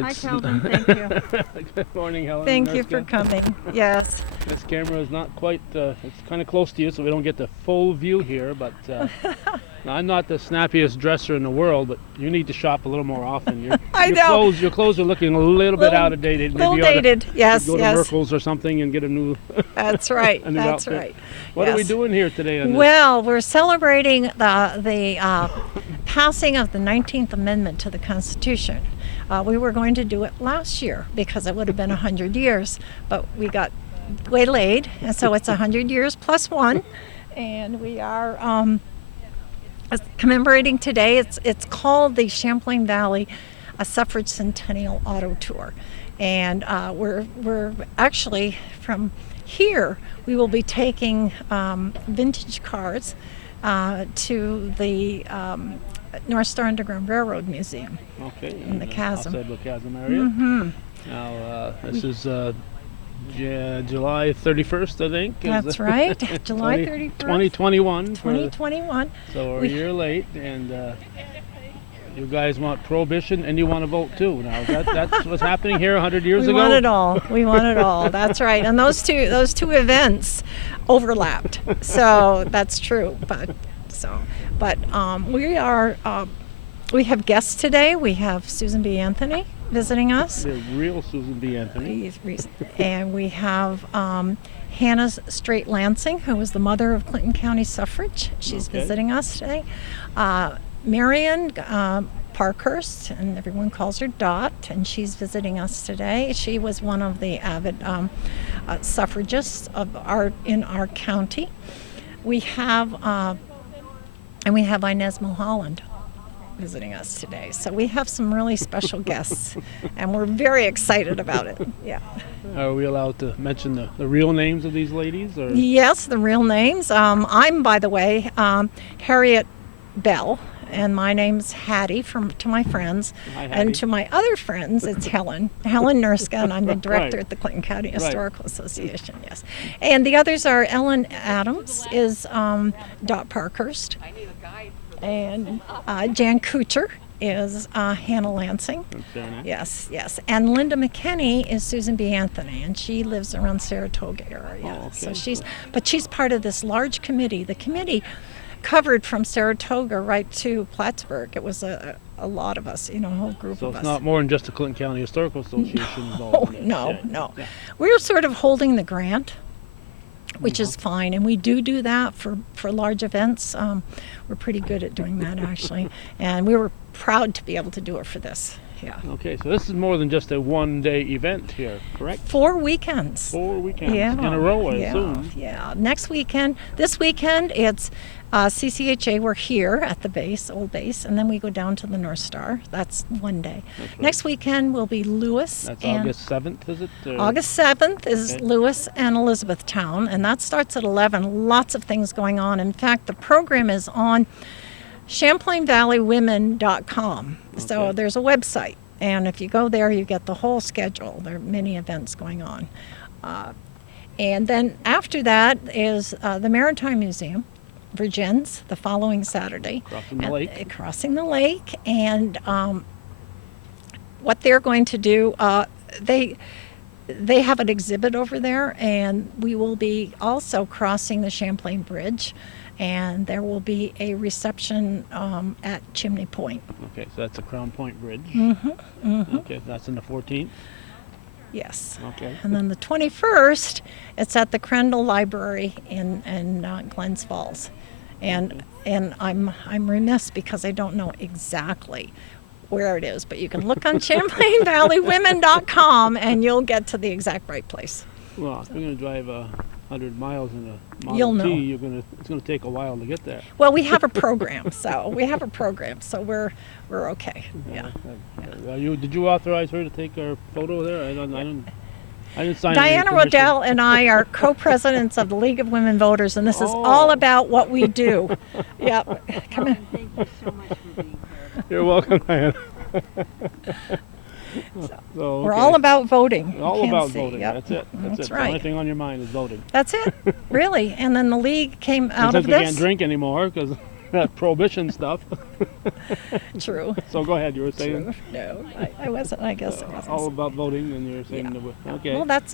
Hi, Calvin. Thank you. Good morning, Helen. Thank you for coming. Yes. This camera is not quite, it's kind of close to you, so we don't get the full view here, but now, I'm not the snappiest dresser in the world, but you need to shop a little more often. I know. Your clothes are looking a little bit out of date. Little dated, yes, go to yes. Merkel's or something and get a new That's right. a new That's outfit. right. What are we Yes. doing here today on this? Well, we're celebrating the passing of the 19th Amendment to the Constitution. We were going to do it last year because it would have been 100 years, but we got waylaid, and so it's 100 years plus one, and we are commemorating today. It's called the Champlain Valley Suffrage Centennial Auto Tour, and we're actually from here. We will be taking vintage cars to the North Star Underground Railroad Museum. Okay. In the chasm. Outside the chasm area. Mm-hmm. Now, this is July 31st, I think. That's right. July 31st. 2021. 2021. So we're a year late, and you guys want prohibition and you want to vote too. Now that's what's happening here 100 years ago. We want it all. We want it all. That's right. And those two events overlapped. So that's true. But we have guests today. We have Susan B. Anthony visiting us. The real Susan B. Anthony. And we have Hannah Straight Lansing, who was the mother of Clinton County suffrage. She's visiting us today. Marion Parkhurst, and everyone calls her Dot, and she's visiting us today. She was one of the avid suffragists in our county. We have Inez Mulholland visiting us today. So we have some really special guests, and we're very excited about it. Yeah. Are we allowed to mention the real names of these ladies? Or? Yes, the real names. I'm, by the way, Harriet Bell, and my name's Hattie to my friends. Hi, Hattie. And to my other friends, it's Helen Nurska, and I'm the director at the Clinton County Historical Association, yes. And the others are Ellen Adams is Dot Parkhurst, and Jan Kuchar is Hannah Lansing. Yes. And Linda McKinney is Susan B. Anthony, and she lives around Saratoga area. Oh, okay. So she's part of this large committee. The committee covered from Saratoga right to Plattsburgh. It was a lot of us, a whole group So of us. it's not more than just the Clinton County Historical Association involved. No. Yeah. We're sort of holding the grant, which is fine, and we do that for large events. We're pretty good at doing that, actually, and we were proud to be able to do it for this. Yeah. Okay, so this is more than just a one-day event here, correct? 4 weekends. 4 weekends in a row, I assume. Yeah. This weekend, it's CCHA. We're here at the base, old base, and then we go down to the North Star. That's one day. That's right. Next weekend will be Lewis. That's and August 7th, is it? August 7th is Okay. Lewis and Elizabethtown, and that starts at 11. Lots of things going on. In fact, the program is on ChamplainValleyWomen.com. So Okay. there's a website, and if you go there, you get the whole schedule. There are many events going on. And then after that is the Maritime Museum, Virgins, the following Saturday. Crossing the lake. And what they're going to do, they have an exhibit over there, and we will be also crossing the Champlain Bridge, and there will be a reception at Chimney Point. Okay, so that's the Crown Point Bridge. Mm-hmm. Okay, that's in the 14th. Yes. Okay. And then the 21st, it's at the Crandall Library in Glens Falls. And I'm remiss because I don't know exactly where it is, but you can look on ChamplainValleyWomen.com and you'll get to the exact right place. Well, if you're going to drive 100 miles in a You'll Model know. T, it's going to take a while to get there. Well, we have a program, so we're okay. Yeah. Did you authorize her to take our photo there? I didn't sign Diana any permission. Rodell and I are co-presidents of the League of Women Voters, and this is all about what we do. Yep. Come in. Thank you so much for being here. You're welcome, Diana. We're all about voting. You All can't about see. voting. Yep. That's it. That's it. The right. only thing on your mind is voting. That's it, really. And then the league came out Since of we this. can't drink anymore because that prohibition stuff. True. So go ahead. You were saying True. No, I wasn't. I guess I wasn't. all about voting, and you were saying okay. Well, that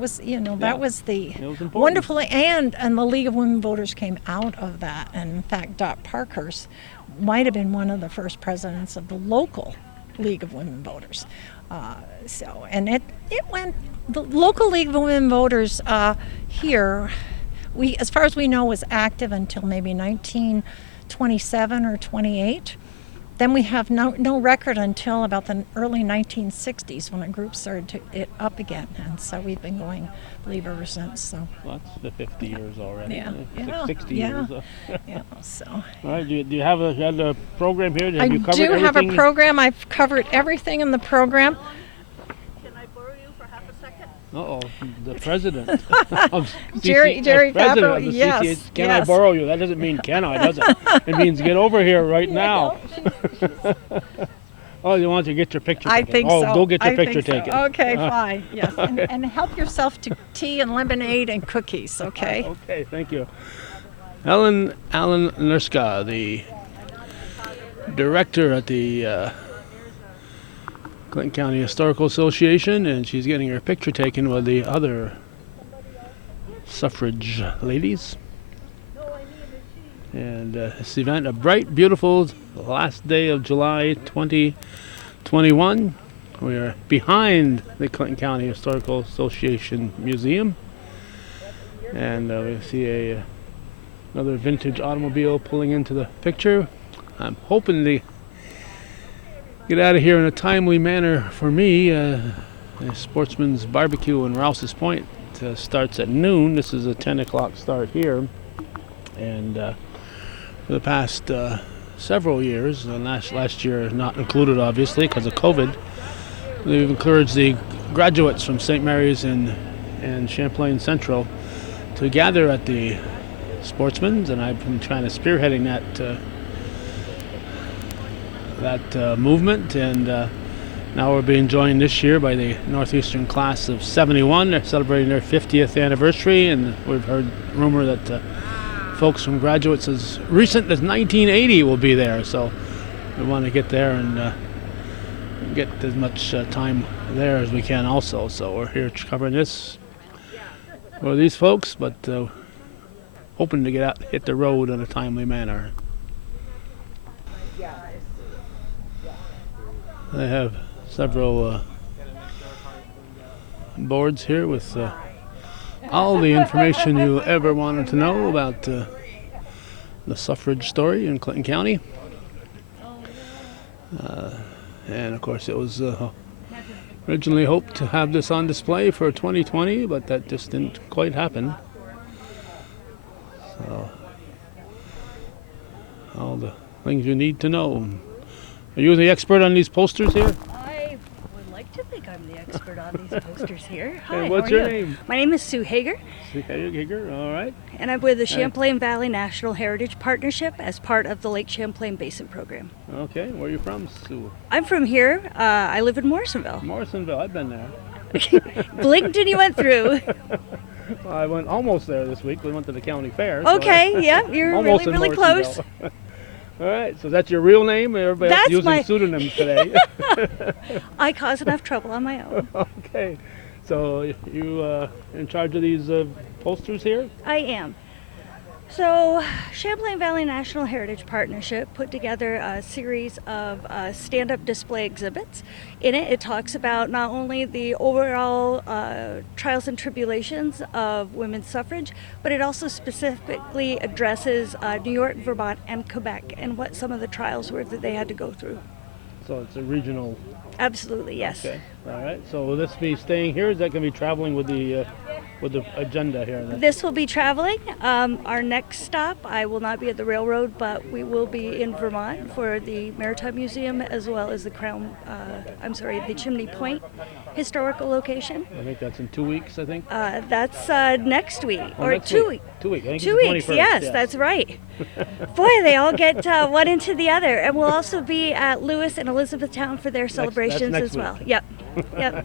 was that was the It was important. wonderful, and the League of Women Voters came out of that. And in fact, Dot Parkhurst might have been one of the first presidents of the local League of Women Voters. And it went. The local League of Women Voters here, as far as we know, was active until maybe 1927 or 28. Then we have no record until about the early 1960s when a group started it up again, and so we've been going, I believe, ever since. So Well, that's the 50 years already. Yeah. 60 Yeah. years. yeah, so All right. Do you have a program here? I Have you covered do have a everything? program. I've covered everything in the program. Can I borrow you for half a second? Uh-oh, the president of Jerry president Pepper, of the yes, CCHA. Can I yes. borrow you? That doesn't mean can I, does it? It means get over here right now. Oh, you want to get your picture I taken? think Oh, so. go get your I picture think so. taken. Okay, fine. Yes, and help yourself to tea and lemonade and cookies. Okay. Okay, thank you. Alan Nurska, the director at the Clinton County Historical Association, and she's getting her picture taken with the other suffrage ladies. And this event, a bright, beautiful last day of July 2021. We are behind the Clinton County Historical Association Museum, and we see another vintage automobile pulling into the picture. I'm hoping to get out of here in a timely manner for me. The Sportsman's Barbecue in Rouse's Point starts at noon. This is a 10 o'clock start here, and for the past several years, and last year not included obviously because of COVID, they've encouraged the graduates from St. Mary's and Champlain Central to gather at the Sportsman's, and I've been trying to spearheading that movement, and now we're being joined this year by the Northeastern class of 71. They're celebrating their 50th anniversary, and we've heard rumor that folks from graduates as recent as 1980 will be there, so we want to get there and get as much time there as we can also. So we're here covering this for these folks, but hoping to get out, hit the road in a timely manner. They have several boards here with all the information you ever wanted to know about the suffrage story in Clinton County. And of course it was originally hoped to have this on display for 2020, but that just didn't quite happen. So, all the things you need to know. Are you the expert on these posters here? I would like to think I'm the expert on these posters here. Hi, Hey, what's how are your you? name? My name is Sue Hager, Hager, all right. and I'm with the Champlain Valley National Heritage Partnership as part of the Lake Champlain Basin Program. Okay, where are you from, Sue? I'm from here. I live in Morrisonville. Morrisonville, I've been there. Blinked and you went through. I went almost there this week. We went to the county fair. so Okay, yeah, you're almost really, in really close. Morrisonville. All right, so that's your real name? Everybody else That's using my- pseudonyms today. I cause enough trouble on my own. Okay, so you in charge of these posters here? I am. So, Champlain Valley National Heritage Partnership put together a series of stand-up display exhibits. In it, it talks about not only the overall trials and tribulations of women's suffrage, but it also specifically addresses New York, Vermont, and Quebec, and what some of the trials were that they had to go through. So it's a regional. Absolutely, yes. Okay, all right. So will this be staying here? Is that going to be traveling with the agenda here? This will be traveling. Our next stop, I will not be at the railroad, but we will be in Vermont for the Maritime Museum as well as the the Chimney Point historical location. I think that's in 2 weeks, I think. That's next week, Oh, or next 2 week. weeks. 2 weeks. I think 2 it's the weeks, 21st, yes, that's right. Boy, they all get one into the other. And we'll also be at Lewis and Elizabethtown for their celebrations next as well. week. Yep.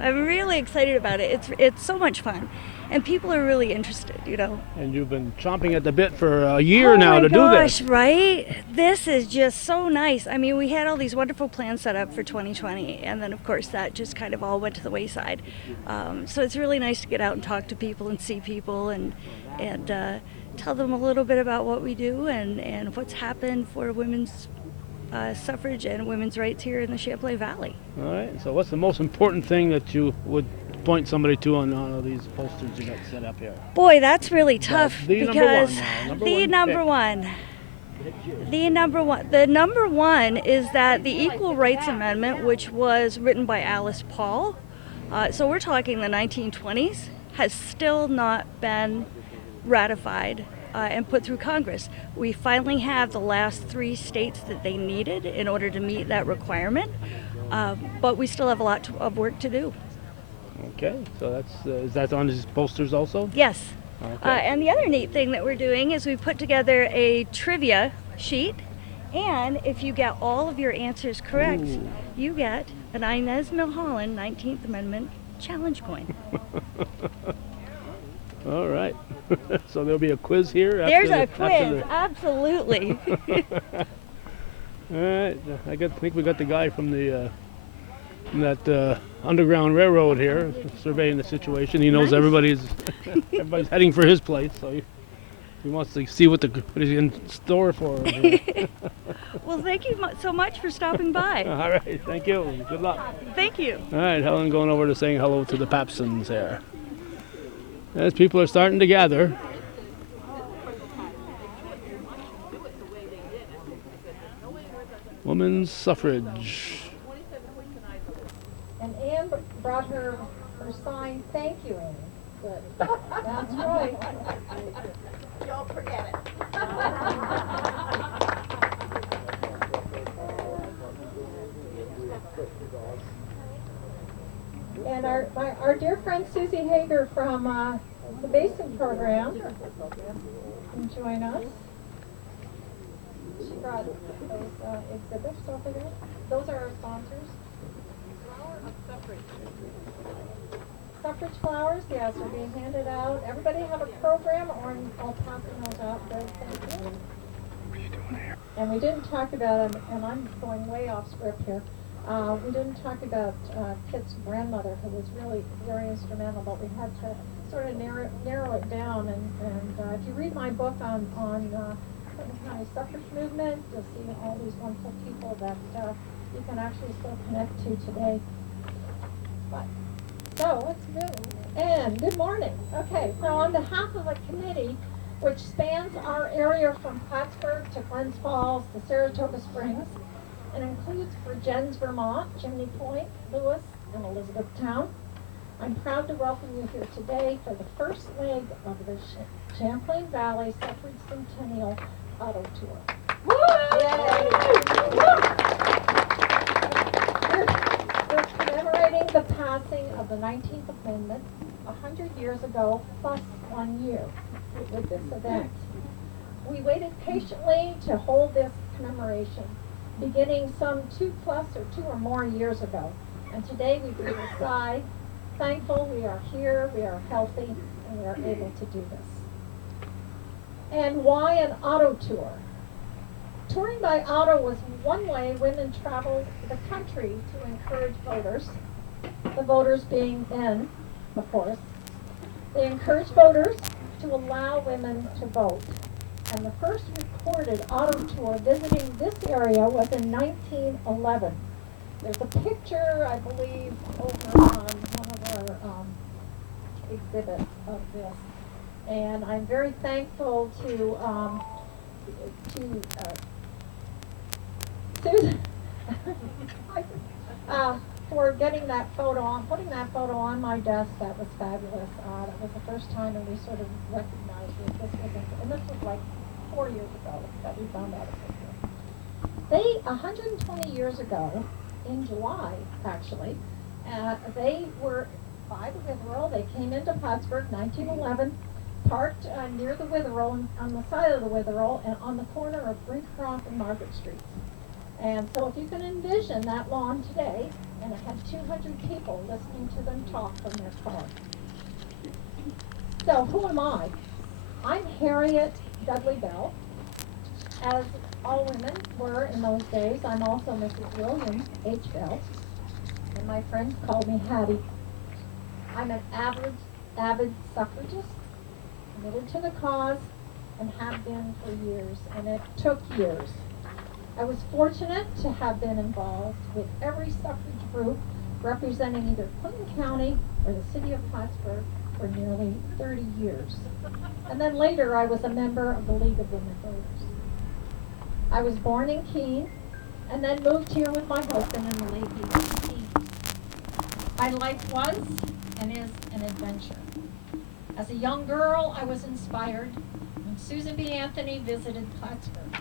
I'm really excited about it. It's so much fun. and people are really interested, you know. And you've been chomping at the bit for a year Oh now my to do gosh, this. right? This is just so nice. I mean, we had all these wonderful plans set up for 2020, and then of course that just kind of all went to the wayside. So it's really nice to get out and talk to people and see people and tell them a little bit about what we do and what's happened for women's suffrage and women's rights here in the Champlain Valley. All right. So what's the most important thing that you would point somebody to on all of these posters you got set up here? Boy, that's really tough the number because one now, number the one number pick. one. The number one is that the Equal Rights Amendment, which was written by Alice Paul, so we're talking the 1920s, has still not been ratified and put through Congress. We finally have the last 3 states that they needed in order to meet that requirement, but we still have a lot of work to do. Okay. So that's is that on these posters also? Yes. Okay. And the other neat thing that we're doing is we put together a trivia sheet, and if you get all of your answers correct, Ooh. you get an Inez Milholland 19th Amendment challenge coin. All right. So there'll be a quiz here. There's a after quiz, absolutely. All right. Think we got the guy from the from that Underground Railroad here surveying the situation. He knows Nice. everybody's heading for his place, so he wants to see what is in store for him. Well, thank you so much for stopping by. All right. Thank you. Good luck. Thank you. All right. Helen going over to saying hello to the Papsons there. As people are starting to gather. Women's suffrage. And Anne brought her sign. Thank you, Anne. Good. That's right. Don't forget it. And our dear friend Susie Hager from the Basin Program can join us. She brought those exhibits over there. Those are our sponsors. Flower of Suffrage. Suffrage flowers, yes, are being handed out. Everybody have a program, or I'll pass those out. Good, thank you. What are you doing here? And we didn't talk about, and I'm going way off script here, we didn't talk about Kit's grandmother, who was really very instrumental, but we had to sort of narrow it down. And if you read my book on Clinton County suffrage movement, you'll see all these wonderful people that you can actually still connect to today. But, so let's move. And good morning. Okay, so on behalf of the committee, which spans our area from Plattsburgh to Glens Falls to Saratoga Springs, and includes Virgins, Vermont, Chimney Point, Lewis, and Elizabethtown, I'm proud to welcome you here today for the first leg of the Champlain Valley Suffrage Centennial Auto Tour. We're commemorating the passing of the 19th Amendment 100 years ago, plus 1 year with this event. We waited patiently to hold this commemoration, beginning some 2+ or more years ago. And today we breathe a sigh, thankful we are here, we are healthy, and we are able to do this. And why an auto tour? Touring by auto was one way women traveled the country to encourage voters, the voters being men, of course. They encouraged voters to allow women to vote. And the first recorded auto tour visiting this area was in 1911. There's a picture, I believe, over on one of our exhibits of this. And I'm very thankful to Susan for getting that photo on, putting that photo on my desk. That was fabulous. That was the first time, and we sort of recognized that this was, and this was like 4 years ago that we found out about this. They, 120 years ago, in July, actually, they were by the Witherell. They came into Plattsburgh, 1911, parked near the Witherell, on the side of the Witherell, and on the corner of Brinkcroft and Margaret Streets. And so if you can envision that lawn today, and it had 200 people listening to them talk from their car. So who am I? I'm Harriet Dudley Bell. As all women were in those days, I'm also Mrs. William H. Bell, and my friends called me Hattie. I'm an avid suffragist, committed to the cause, and have been for years, and it took years. I was fortunate to have been involved with every suffrage group representing either Clinton County or the city of Plattsburgh for nearly 30 years. And then later I was a member of the League of Women Voters. I was born in Keene and then moved here with my husband in the late 1880s. My life was and is an adventure. As a young girl, I was inspired when Susan B. Anthony visited Plattsburgh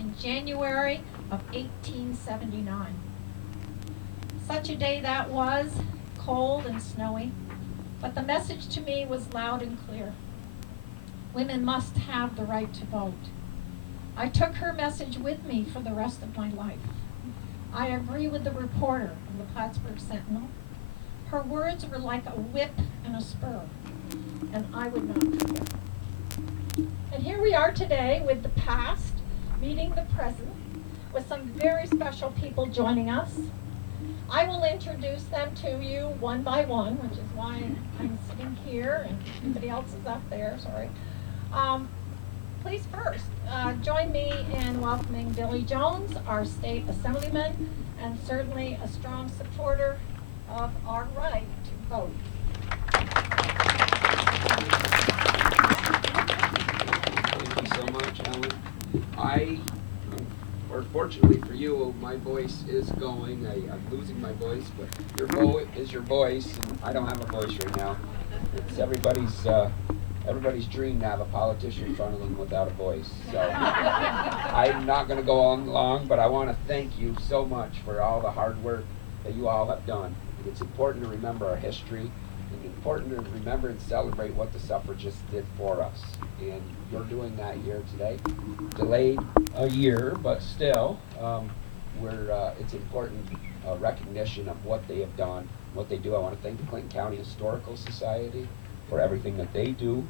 in January of 1879. Such a day that was, cold and snowy, but the message to me was loud and clear. Women must have the right to vote. I took her message with me for the rest of my life. I agree with the reporter of the Plattsburgh Sentinel. Her words were like a whip and a spur, and I would not forget. And here we are today with the past meeting the present, with some very special people joining us. I will introduce them to you one by one, which is why I'm sitting here and everybody else is up there, sorry. Please first, join me in welcoming Billy Jones, our state assemblyman, and certainly a strong supporter of our right to vote. Thank you so much, Ellen. Or fortunately for you, my voice is going. I'm losing my voice, but your vote is your voice, and I don't have a voice right now. It's everybody's dream to have a politician in front of them without a voice. So I'm not going to go on long, but I want to thank you so much for all the hard work that you all have done. It's important to remember our history, and important to remember and celebrate what the suffragists did for us. And you're doing that here today. Delayed a year, but still, it's important recognition of what they have done, what they do. I want to thank the Clinton County Historical Society for everything that they do,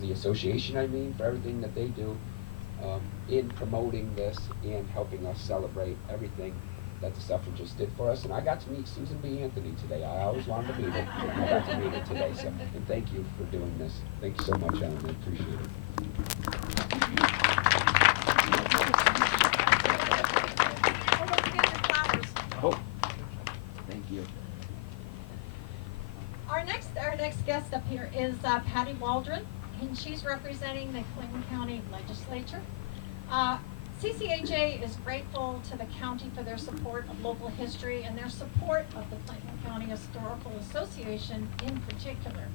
the association, for everything that they do in promoting this and helping us celebrate everything that the suffragists did for us. And I got to meet Susan B. Anthony today. I always wanted to meet her, and I got to meet her today. So, and thank you for doing this. Thank you so much, Ellen. I appreciate it. Oh, thank you. Our next guest up here is Patty Waldron, and she's representing the Clinton County Legislature. CCHA is grateful to the county for their support of local history and their support of the Clinton County Historical Association in particular.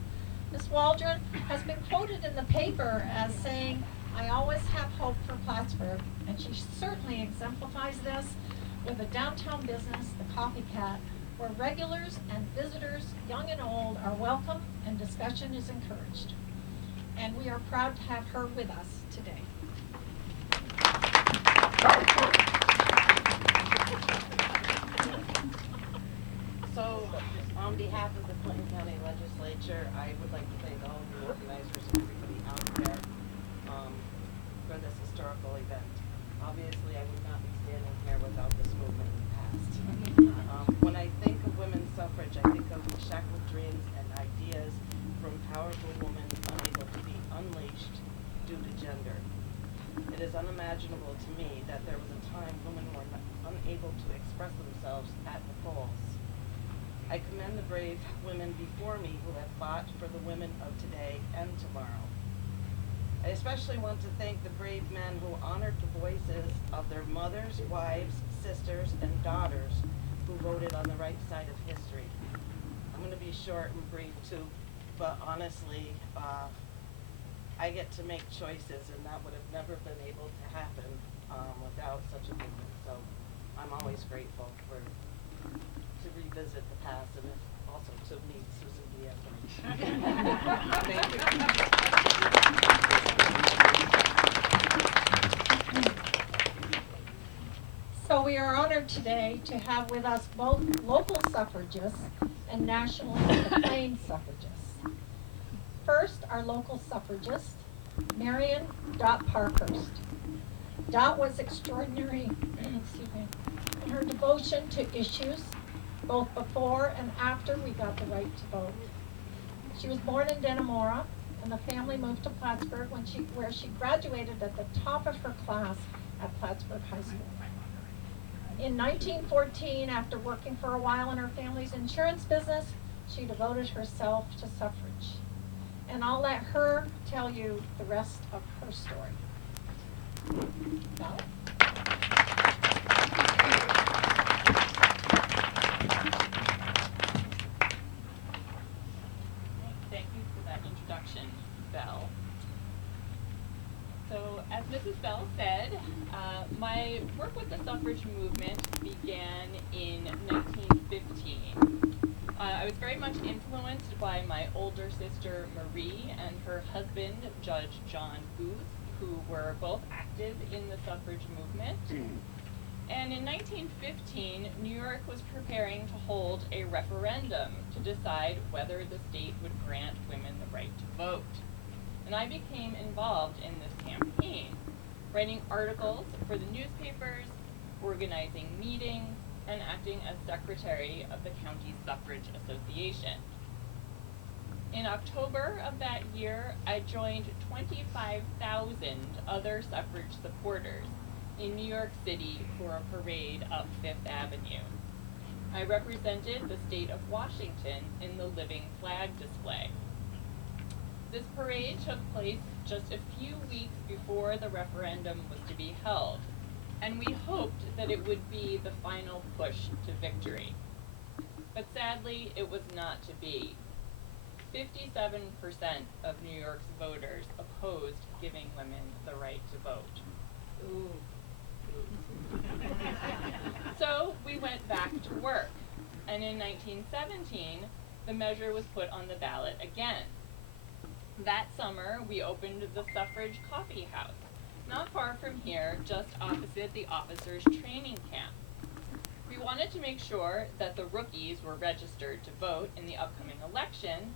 Ms. Waldron has been quoted in the paper as saying, "I always have hope for Plattsburgh," and she certainly exemplifies this with a downtown business, the Coffee Cat, where regulars and visitors, young and old, are welcome and discussion is encouraged. And we are proud to have her with us today. So, on behalf of the Clinton County Legislature, I would like to thank all of the organizers and everybody out there for this historical event. Obviously, I would not be standing here without this movement in the past. When I think of women's suffrage, I think of shackled dreams and ideas from powerful women unable to be unleashed due to gender. It is unimaginable to me that there was a time women were unable to express themselves at the polls. I commend the brave women before me who have fought for the women of today and tomorrow. I especially want to thank the brave men who honored the voices of their mothers, wives, sisters, and daughters who voted on the right side of history. I'm going to be short and brief too, but honestly, I get to make choices, and that would have never been able to happen without such a movement. So I'm always grateful to revisit the past and also to meet Susan B. Anthony. Thank you. So we are honored today to have with us both local suffragists and nationally acclaimed suffragists. First, our local suffragist, Marion Dot Parkhurst. Dot was extraordinary, excuse me, in her devotion to issues, both before and after we got the right to vote. She was born in Dannemora, and the family moved to Plattsburgh where she graduated at the top of her class at Plattsburgh High School. In 1914, after working for a while in her family's insurance business, she devoted herself to suffrage. And I'll let her tell you the rest of her story. Val? Thank you for that introduction, Belle. So, as Mrs. Bell said, my work with the suffrage movement began in 1915. I was very much influenced by my older sister Marie and her husband, Judge John Booth, who were both active in the suffrage movement. And in 1915, New York was preparing to hold a referendum to decide whether the state would grant women the right to vote. And I became involved in this campaign, writing articles for the newspapers, organizing meetings, and acting as secretary of the county suffrage association. In October of that year, I joined 25,000 other suffrage supporters in New York City for a parade up Fifth Avenue. I represented the state of Washington in the Living Flag display. This parade took place just a few weeks before the referendum was to be held, and we hoped that it would be the final push to victory. But sadly, it was not to be. 57% of New York's voters opposed giving women the right to vote. Ooh. So we went back to work, and in 1917, the measure was put on the ballot again. That summer, we opened the Suffrage Coffee House, not far from here, just opposite the officers' training camp. We wanted to make sure that the rookies were registered to vote in the upcoming election,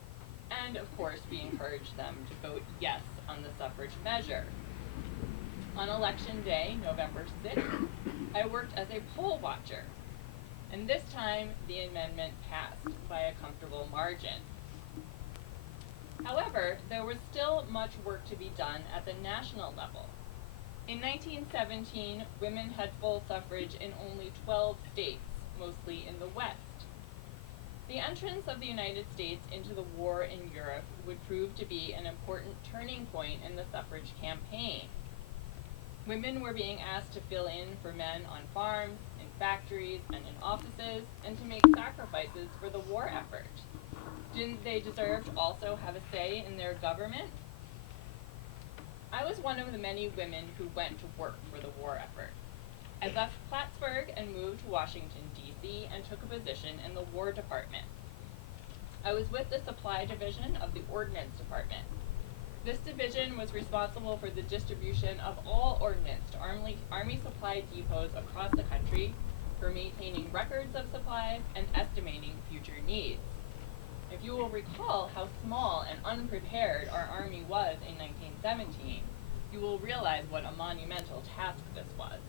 and of course, we encouraged them to vote yes on the suffrage measure. On election day, November 6th, I worked as a poll watcher, and this time the amendment passed by a comfortable margin. However, there was still much work to be done at the national level. In 1917, women had full suffrage in only 12 states, mostly in the West. The entrance of the United States into the war in Europe would prove to be an important turning point in the suffrage campaign. Women were being asked to fill in for men on farms, in factories, and in offices, and to make sacrifices for the war effort. Didn't they deserve to also have a say in their government? I was one of the many women who went to work for the war effort. I left Plattsburgh and moved to Washington, D.C. and took a position in the War Department. I was with the Supply Division of the Ordnance Department. This division was responsible for the distribution of all ordnance to Army supply depots across the country, for maintaining records of supplies and estimating future needs. If you will recall how small and unprepared our Army was in 1917, you will realize what a monumental task this was.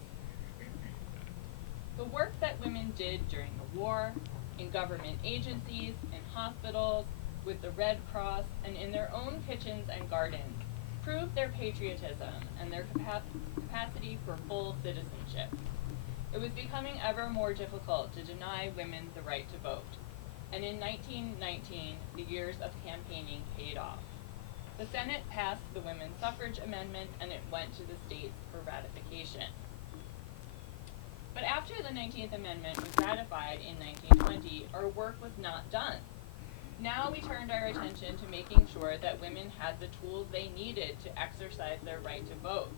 The work that women did during the war, in government agencies, in hospitals, with the Red Cross, and in their own kitchens and gardens, proved their patriotism and their capacity for full citizenship. It was becoming ever more difficult to deny women the right to vote. And in 1919, the years of campaigning paid off. The Senate passed the Women's Suffrage Amendment, and it went to the states for ratification. But after the 19th Amendment was ratified in 1920, our work was not done. Now we turned our attention to making sure that women had the tools they needed to exercise their right to vote.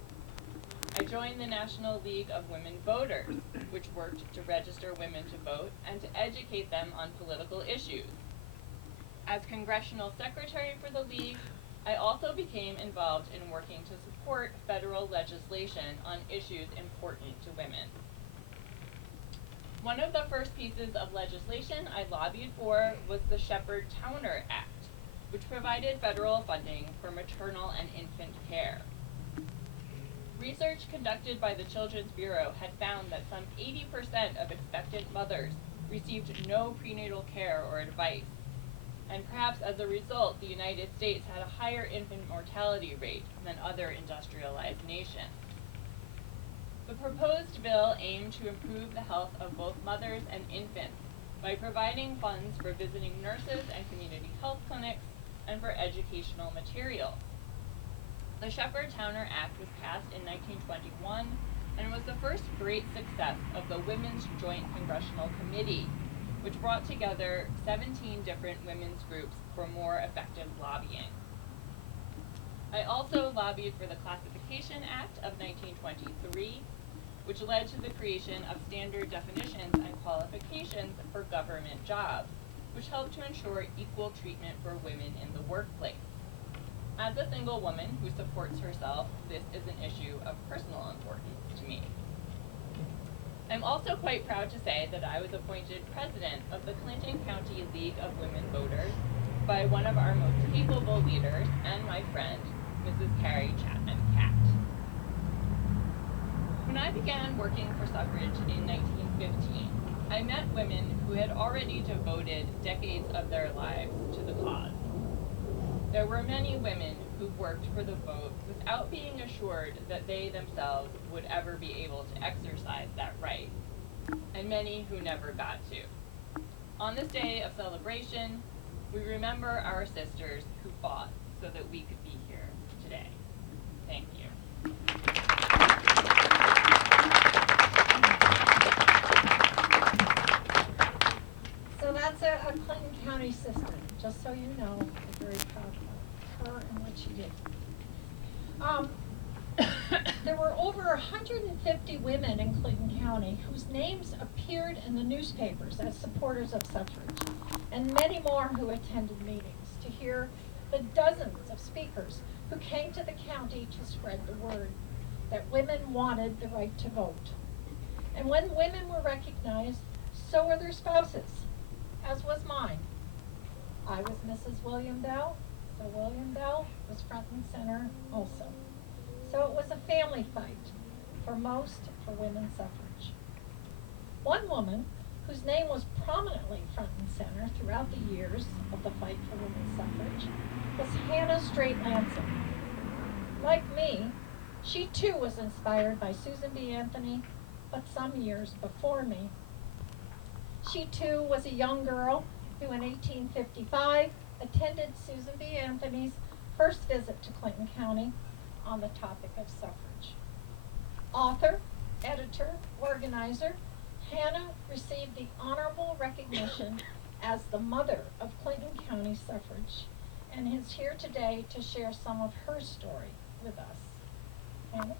I joined the National League of Women Voters, which worked to register women to vote and to educate them on political issues. As Congressional Secretary for the League, I also became involved in working to support federal legislation on issues important to women. One of the first pieces of legislation I lobbied for was the Shepard-Towner Act, which provided federal funding for maternal and infant care. Research conducted by the Children's Bureau had found that some 80% of expectant mothers received no prenatal care or advice, and perhaps as a result, the United States had a higher infant mortality rate than other industrialized nations. The proposed bill aimed to improve the health of both mothers and infants by providing funds for visiting nurses and community health clinics and for educational materials. The Shepherd-Towner Act was passed in 1921 and was the first great success of the Women's Joint Congressional Committee, which brought together 17 different women's groups for more effective lobbying. I also lobbied for the Classification Act of 1923, which led to the creation of standard definitions and qualifications for government jobs, which helped to ensure equal treatment for women in the workplace. As a single woman who supports herself, this is an issue of personal importance to me. I'm also quite proud to say that I was appointed president of the Clinton County League of Women Voters by one of our most capable leaders and my friend, Mrs. Carrie Chapman Catt. When I began working for suffrage in 1915, I met women who had already devoted decades of their lives to the cause. There were many women who worked for the vote without being assured that they themselves would ever be able to exercise that right, and many who never got to. On this day of celebration, we remember our sisters who fought so that we could be here today. Thank you. So that's a Clinton County sister, just so you know. I'm very proud of her and what she did. There were over 150 women in Clinton County whose names appeared in the newspapers as supporters of suffrage, and many more who attended meetings to hear the dozens of speakers who came to the county to spread the word that women wanted the right to vote. And when women were recognized, so were their spouses, as was mine. I was Mrs. William Bell, so William Bell was front and center also. So it was a family fight for women's suffrage. One woman, whose name was prominently front and center throughout the years of the fight for women's suffrage, was Hannah Straight Lansing. Like me, she too was inspired by Susan B. Anthony, but some years before me. She too was a young girl who in 1855 attended Susan B. Anthony's first visit to Clinton County on the topic of suffrage. Author, editor, organizer, Hannah received the honorable recognition as the mother of Clinton County suffrage and is here today to share some of her story with us. Hannah?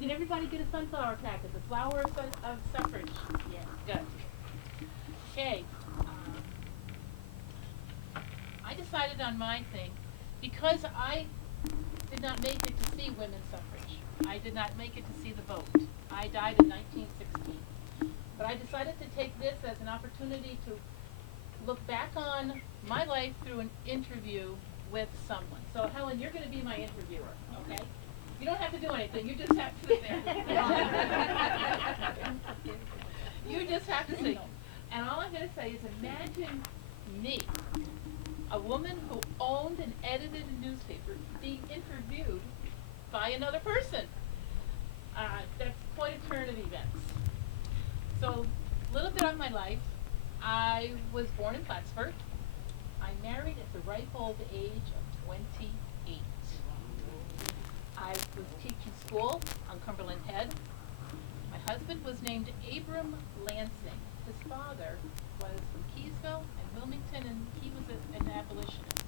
Did everybody get a sunflower packet? The flower of suffrage? Yes, good. Okay. I decided on my thing because I did not make it to see women's suffrage. I did not make it to see the vote. I died in 1916. But I decided to take this as an opportunity to look back on my life through an interview with someone. So Helen, you're going to be my interviewer, okay? You don't have to do anything. You just have to sit there. You just have to sit. And all I'm going to say is imagine me, a woman who owned and edited a newspaper, being interviewed by another person. That's quite a turn of events. So, a little bit of my life. I was born in Plattsburgh. I married at the ripe old age of 28. I was teaching school on Cumberland Head. My husband was named Abram Lansing. His father was from Keysville and Wilmington, and he was an abolitionist.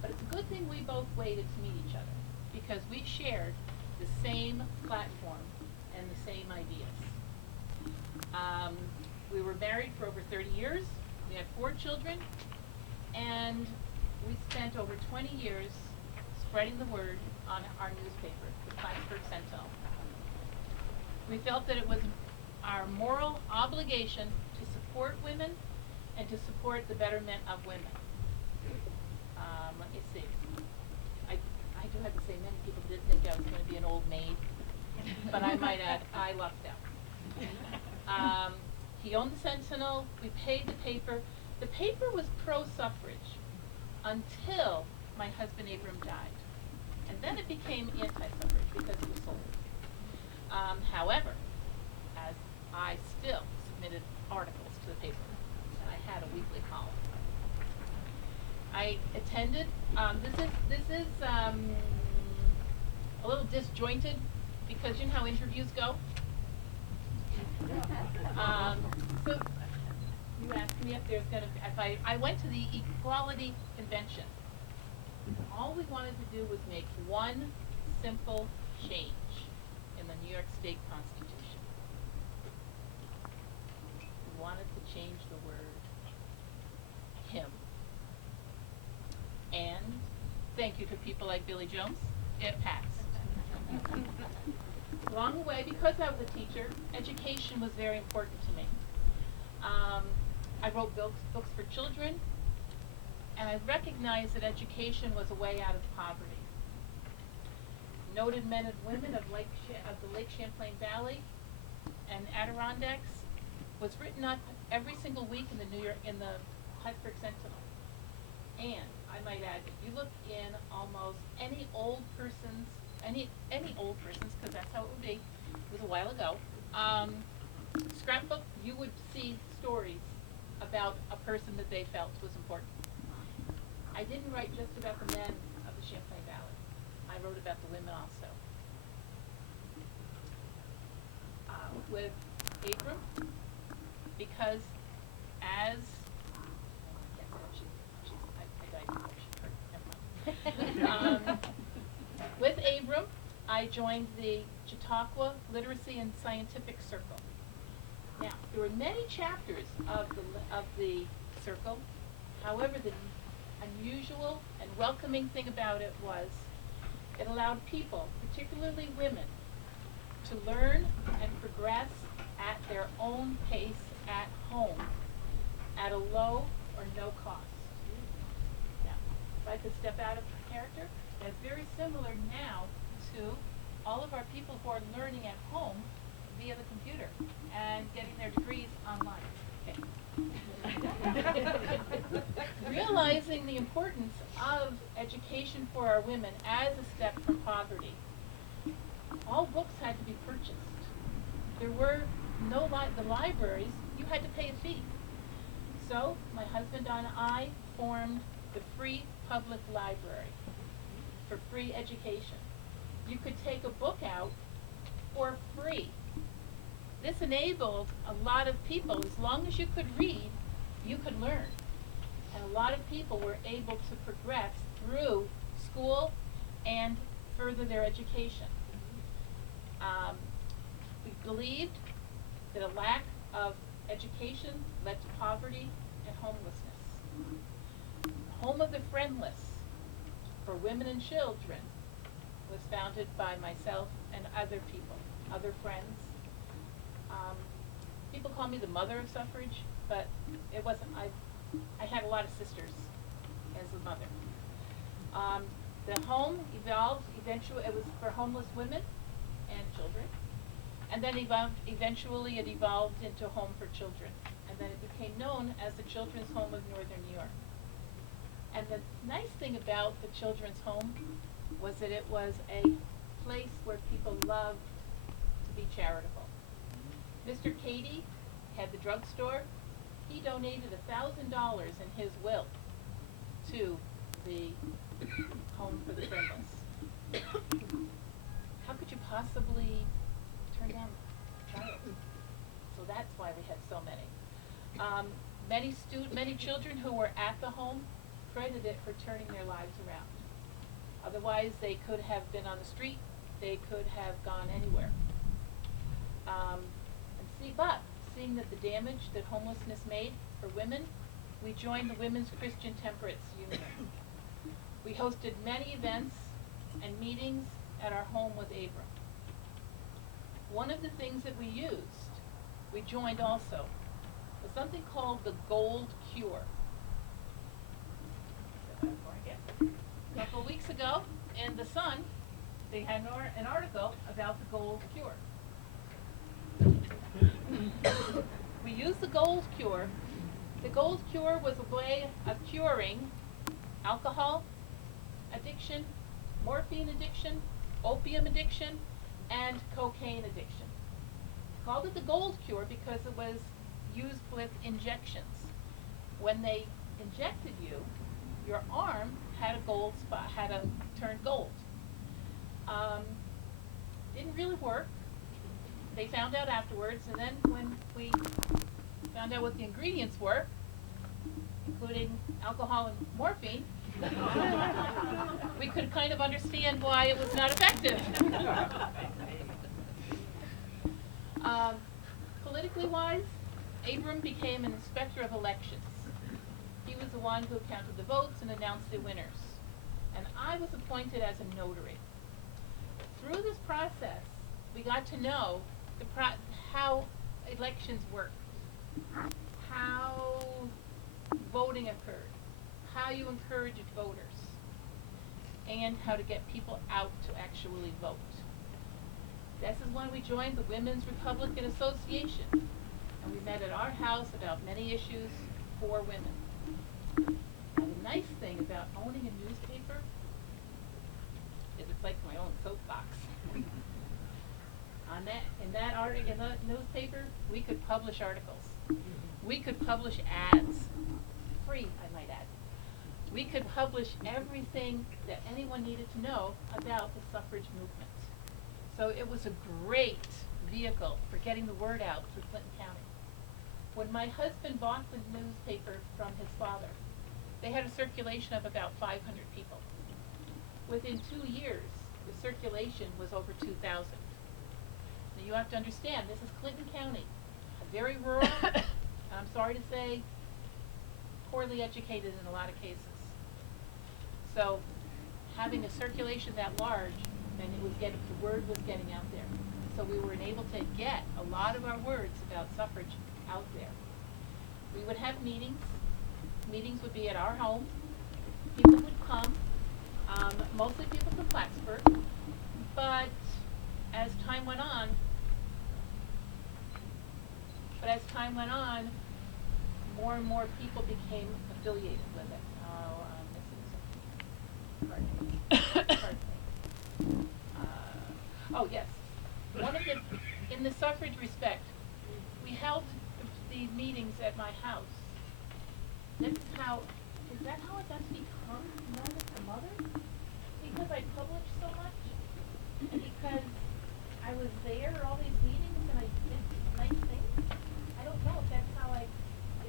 But it's a good thing we both waited to meet each other, because we shared the same platform and the same ideas. We were married for over 30 years. We had 4 children. And we spent over 20 years spreading the word on our newspaper, the Plattsburgh Centennial. We felt that it was our moral obligation to support women and to support the betterment of women. Let me see. I do have to say, many people did think I was going to be an old maid, but I might add, I lucked out. He owned the Sentinel. We paid the paper. The paper was pro-suffrage until my husband Abram died, and then it became anti-suffrage because it was sold. However, as I still submitted articles to the paper, and I had a weekly column. I attended. This is a little disjointed because you know how interviews go. So you asked me if there's gonna be, if I went to the Equality Convention. All we wanted to do was make one simple change in the New York State Constitution. We wanted to change the word him. And thank you to people like Billy Jones, it passed. Along the way, because I was a teacher, education was very important to me. I wrote books for children, and I recognized that education was a way out of poverty. Noted men and women of the Lake Champlain Valley and Adirondacks was written up every single week in the Plattsburgh Centennial. And I might add, if you look in almost any old person's, because that's how it would be, it was a while ago, scrapbook, you would see stories about a person that they felt was important. I didn't write just about the men of the Champlain Valley. I wrote about the women also. With Abram, because as with Abram, I joined the Chautauqua Literacy and Scientific Circle. Now, there were many chapters of the circle. However, the unusual and welcoming thing about it was it allowed people, particularly women, to learn and progress at their own pace at home at a low or no cost. Now, if I could step out of character, that's very similar now to all of our people who are learning at home via the computer and getting their degrees online. Okay. Realizing the importance of education for our women as a step from poverty, all books had to be purchased. There were no the libraries, you had to pay a fee. So my husband and I formed the Free Public Library for free education. You could take a book out for free. This enabled a lot of people, as long as you could read, you could learn. And a lot of people were able to progress through school and further their education. We believed that a lack of education led to poverty and homelessness. Home of the Friendless for women and children was founded by myself and other people, other friends. People call me the mother of suffrage, but it wasn't. I had a lot of sisters as a mother. The home evolved eventually. It was for homeless women and children, and then eventually it evolved into a home for children, and then it became known as the Children's Home of Northern New York. And the nice thing about the Children's Home was that it was a place where people loved to be charitable. Mr. Cady had the drugstore. He donated $1,000 in his will to the Home for the Friendless. How could you possibly turn down a child? So that's why we had so many. Many children who were at the home credited it for turning their lives around. Otherwise, they could have been on the street. They could have gone anywhere. But seeing that the damage that homelessness made for women we joined the Women's Christian Temperance Union. We hosted many events and meetings at our home with Abram. One of the things that we joined also, was something called the Gold Cure. A couple of weeks ago, in The Sun, they had an article about the Gold Cure. We used the Gold Cure. The Gold Cure was a way of curing alcohol addiction, morphine addiction, opium addiction, and cocaine addiction. Called it the Gold Cure because it was used with injections. When they injected you, your arm had a gold spot, turned gold. Didn't really work. They found out afterwards, and then when we found out what the ingredients were, including alcohol and morphine, we could kind of understand why it was not effective. Politically wise, Abram became an inspector of elections. He was the one who counted the votes and announced the winners. And I was appointed as a notary. Through this process, we got to know how elections worked, how voting occurred, how you encouraged voters, and how to get people out to actually vote. This is when we joined the Women's Republican Association, and we met at our house about many issues for women. And the nice thing about owning a newspaper is it's like my own soapbox. In the newspaper, we could publish articles. We could publish ads, free, I might add. We could publish everything that anyone needed to know about the suffrage movement. So it was a great vehicle for getting the word out through Clinton County. When my husband bought the newspaper from his father, they had a circulation of about 500 people. Within 2 years, the circulation was over 2,000. Now you have to understand, this is Clinton County, a very rural, I'm sorry to say, poorly educated in a lot of cases. So having a circulation that large, meant the word was getting out there. So we were able to get a lot of our words about suffrage out there. We would have meetings. Meetings would be at our home. People would come, mostly people from Plattsburgh. But as time went on, more and more people became affiliated with it. Pardon me. Oh yes, in the suffrage respect, we held the meetings at my house. Is that how I got to become known as a mother? Because I published so much? And because I was there at all these meetings and I did nice things? I don't know if that's how I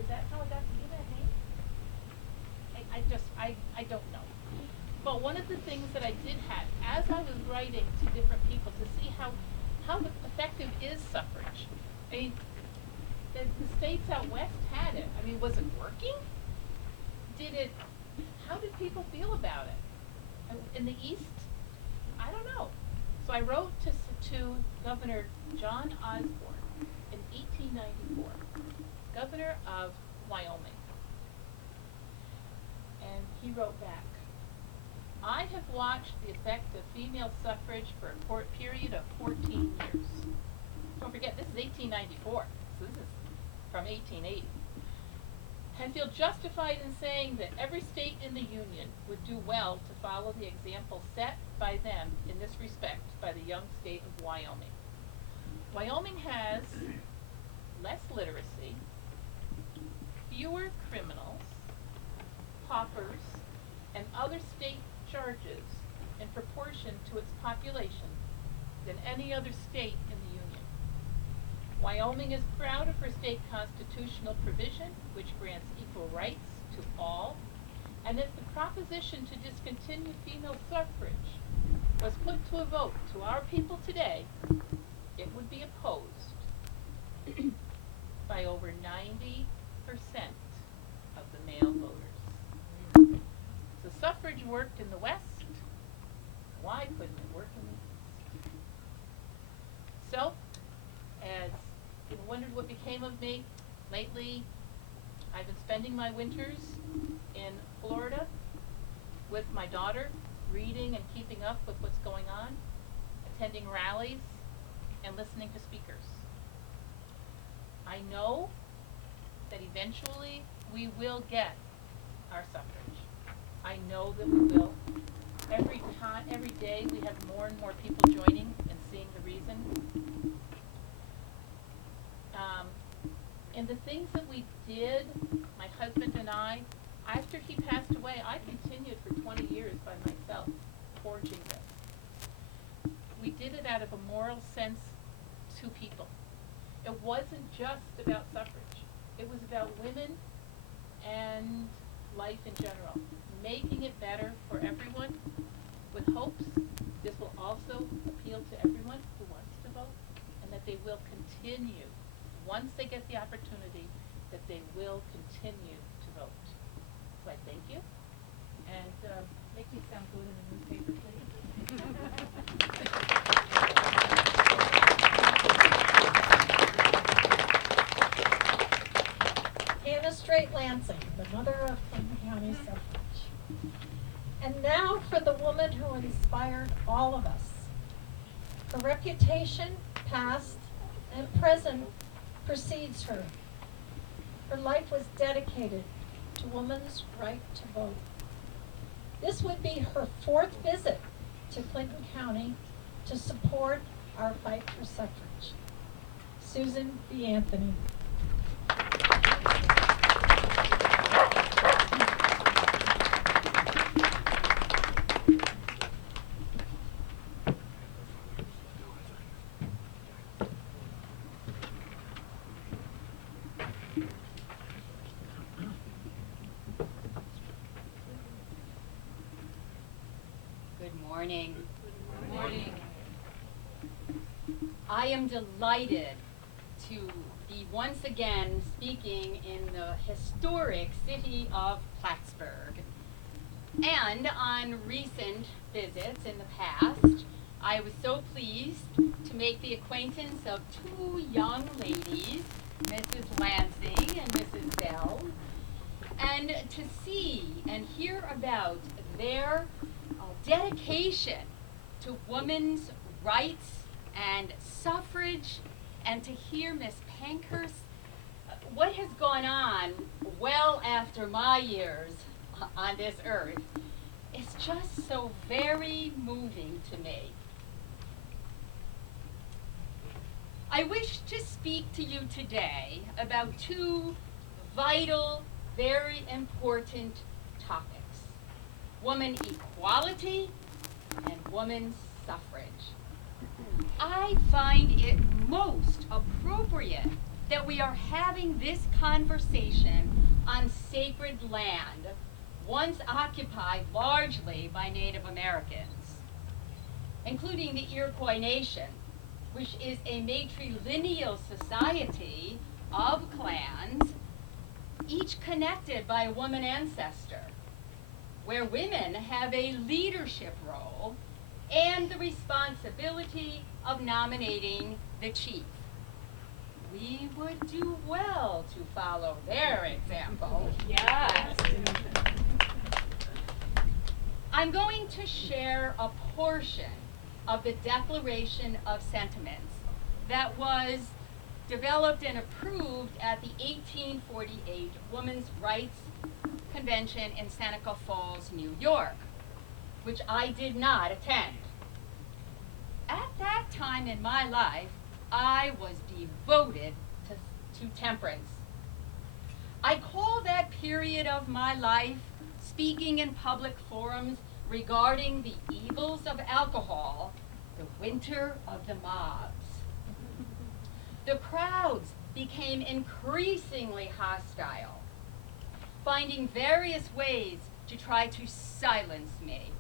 got to be that name? I don't know. But one of the things that I did have, as I was writing to different people to see how effective is suffrage, I mean, the states out west had it. I mean, was it working? How did people feel about it? In the East, I don't know. So I wrote to Governor John Osborne in 1894, governor of Wyoming. And he wrote back, I have watched the effect of female suffrage for a period of 14 years. Don't forget, this is 1894, so this is from 1880. And feel justified in saying that every state in the Union would do well to follow the example set by them in this respect by the young state of Wyoming. Wyoming has less literacy, fewer criminals, paupers, and other state charges in proportion to its population than any other state in the Union. Wyoming is proud of her state constitutional provision, which grants equal rights to all, and if the proposition to discontinue female suffrage was put to a vote to our people today, it would be opposed by over 90% of the suffrage worked in the West, why couldn't it work in the East? So, as you wondered what became of me, lately I've been spending my winters in Florida with my daughter, reading and keeping up with what's going on, attending rallies, and listening to speakers. I know that eventually we will get our suffrage. I know that we will. Every day we have more and more people joining and seeing the reason. And the things that we did, my husband and I, after he passed away, I continued for 20 years by myself, forging this. We did it out of a moral sense to people. It wasn't just about suffrage. It was about women and life in general, making it better for everyone with hopes this will also appeal to everyone who wants to vote, and that they will continue, once they get the opportunity, that they will continue to vote. So I thank you, and make me sound good in the newspaper, please. Hannah Straight Lansing, the mother of Clinton County suffrage. And now for the woman who inspired all of us. Her reputation, past and present, precedes her. Her life was dedicated to women's right to vote. This would be her 4th visit to Clinton County to support our fight for suffrage. Susan B. Anthony. Good morning. Good morning. I am delighted to be once again speaking in the historic city of Plattsburgh. And on recent visits in the past, I was so pleased to make the acquaintance of 2 young ladies, Mrs. Lansing and Mrs. Bell, and to see and hear about their dedication to women's rights and suffrage, and to hear Miss Pankhurst, what has gone on well after my years on this earth is just so very moving to me. I wish to speak to you today about 2 vital, very important topics: woman equality and women's suffrage. I find it most appropriate that we are having this conversation on sacred land, once occupied largely by Native Americans, including the Iroquois Nation, which is a matrilineal society of clans, each connected by a woman ancestor, where women have a leadership role and the responsibility of nominating the chief. We would do well to follow their example. Yes. I'm going to share a portion of the Declaration of Sentiments that was developed and approved at the 1848 Women's Rights Convention in Seneca Falls, New York, which I did not attend. At that time in my life, I was devoted to temperance. I call that period of my life speaking in public forums regarding the evils of alcohol, the winter of the mobs. The crowds became increasingly hostile, finding various ways to try to silence me.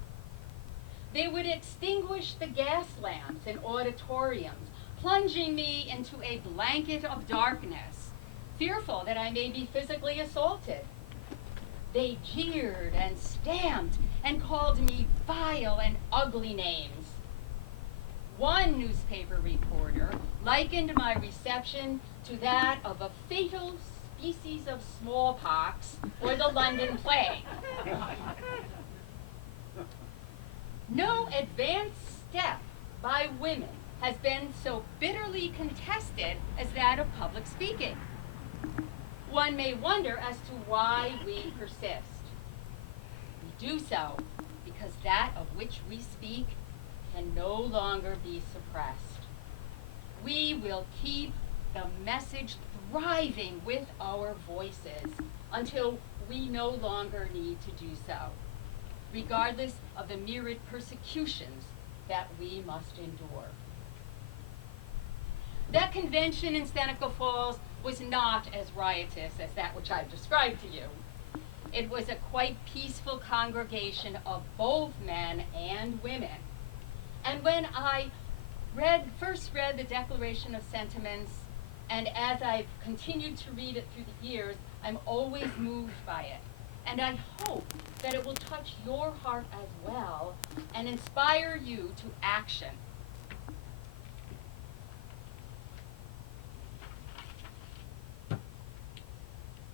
They would extinguish the gas lamps in auditoriums, plunging me into a blanket of darkness, fearful that I may be physically assaulted. They jeered and stamped and called me vile and ugly names. One newspaper reporter likened my reception to that of a fatal species of smallpox or the London plague. No advanced step by women has been so bitterly contested as that of public speaking. One may wonder as to why we persist. We do so because that of which we speak can no longer be suppressed. We will keep the message thriving with our voices until we no longer need to do so, regardless of the myriad persecutions that we must endure. That convention in Seneca Falls was not as riotous as that which I've described to you. It was a quite peaceful congregation of both men and women. And when I first read the Declaration of Sentiments, and as I've continued to read it through the years, I'm always moved by it. And I hope that it will touch your heart as well and inspire you to action.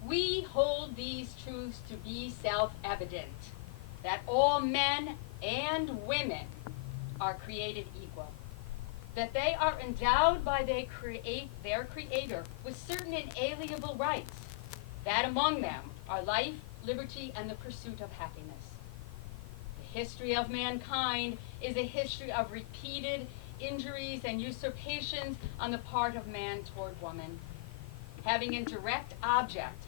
We hold these truths to be self-evident, that all men and women are created equal, that they are endowed by their Creator with certain inalienable rights, that among them are life, liberty, and the pursuit of happiness. The history of mankind is a history of repeated injuries and usurpations on the part of man toward woman, having in direct object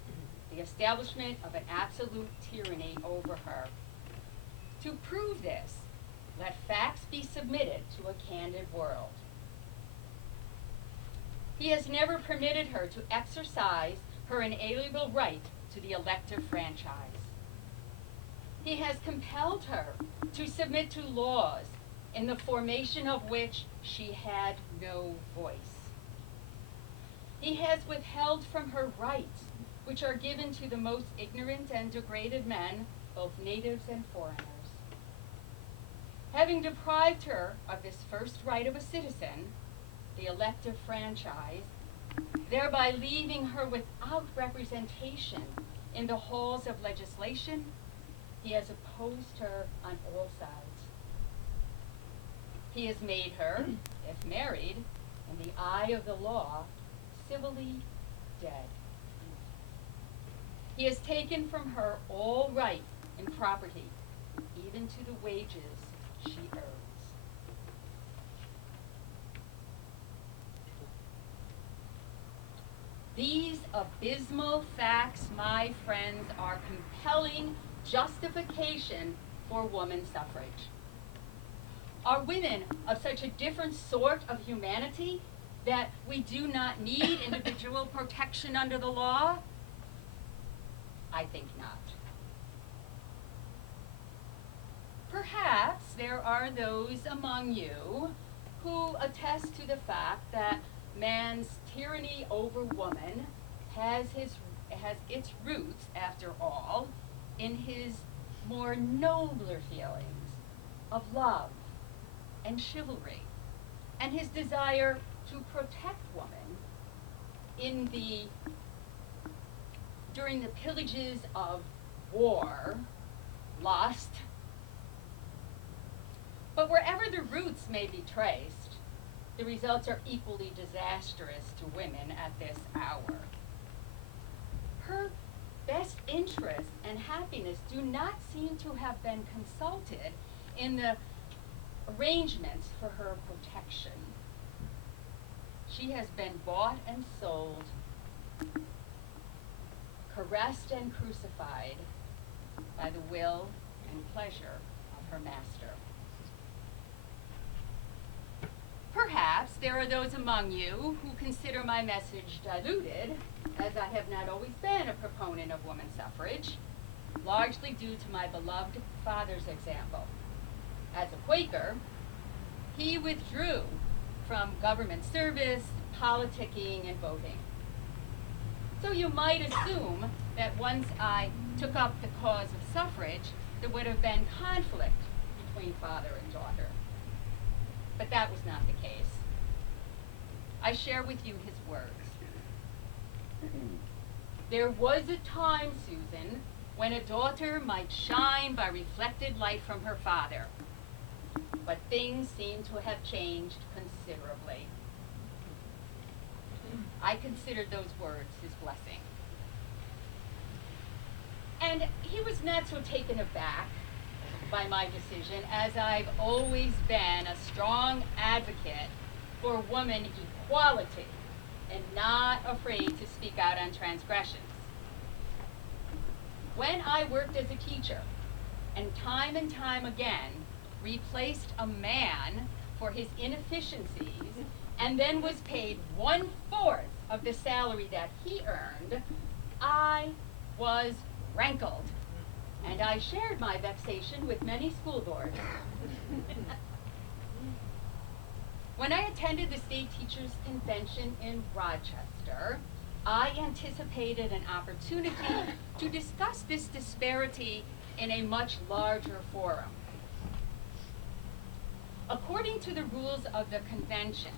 the establishment of an absolute tyranny over her. To prove this, let facts be submitted to a candid world. He has never permitted her to exercise her inalienable right to the elective franchise. He has compelled her to submit to laws in the formation of which she had no voice. He has withheld from her rights, which are given to the most ignorant and degraded men, both natives and foreigners. Having deprived her of this first right of a citizen, the elective franchise, thereby leaving her without representation in the halls of legislation, he has opposed her on all sides. He has made her, if married, in the eye of the law, civilly dead. He has taken from her all right in property, even to the wages she earns. These abysmal facts, my friends, are compelling justification for woman suffrage. Are women of such a different sort of humanity that we do not need individual protection under the law? I think not. Perhaps there are those among you who attest to the fact that man's tyranny over woman has its roots, after all, in his more nobler feelings of love and chivalry, and his desire to protect woman during the pillages of war, lust. But wherever the roots may be traced, the results are equally disastrous to women at this hour. Her best interests and happiness do not seem to have been consulted in the arrangements for her protection. She has been bought and sold, caressed and crucified by the will and pleasure of her master. Perhaps there are those among you who consider my message diluted, as I have not always been a proponent of woman suffrage, largely due to my beloved father's example. As a Quaker, he withdrew from government service, politicking, and voting. So you might assume that once I took up the cause of suffrage, there would have been conflict between father and daughter. But that was not the case. I share with you his words. There was a time, Susan, when a daughter might shine by reflected light from her father. But things seem to have changed considerably. I considered those words his blessing. And he was not so taken aback by my decision, as I've always been a strong advocate for woman equality and not afraid to speak out on transgressions. When I worked as a teacher and time again replaced a man for his inefficiencies and then was paid 1/4 of the salary that he earned, I was rankled, and I shared my vexation with many school boards. When I attended the state teachers convention in Rochester, I anticipated an opportunity to discuss this disparity in a much larger forum. According to the rules of the convention,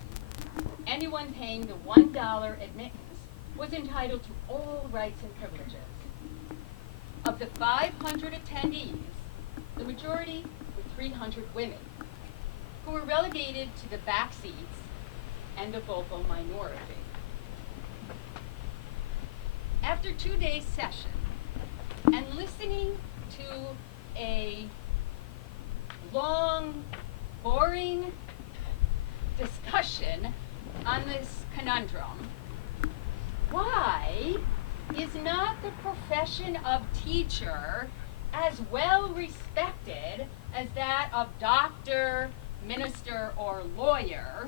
anyone paying the $1 admittance was entitled to all rights and privileges. Of the 500 attendees, the majority were 300 women, who were relegated to the back seats and the vocal minority. After 2 days' session and listening to a long, boring discussion on this conundrum, why is not the profession of teacher as well respected as that of doctor, minister, or lawyer?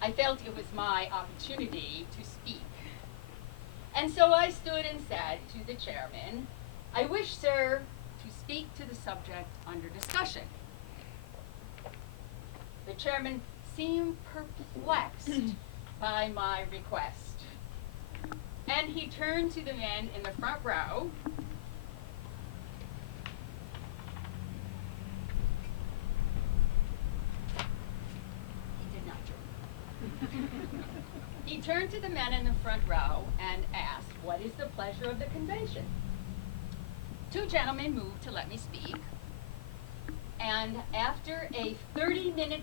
I felt it was my opportunity to speak. And so I stood and said to the chairman, "I wish, sir, to speak to the subject under discussion." The chairman seemed perplexed by my request. And he turned to the men in the front row He turned to the men in the front row and asked, "What is the pleasure of the convention?" 2 gentlemen moved to let me speak, and after a 30-minute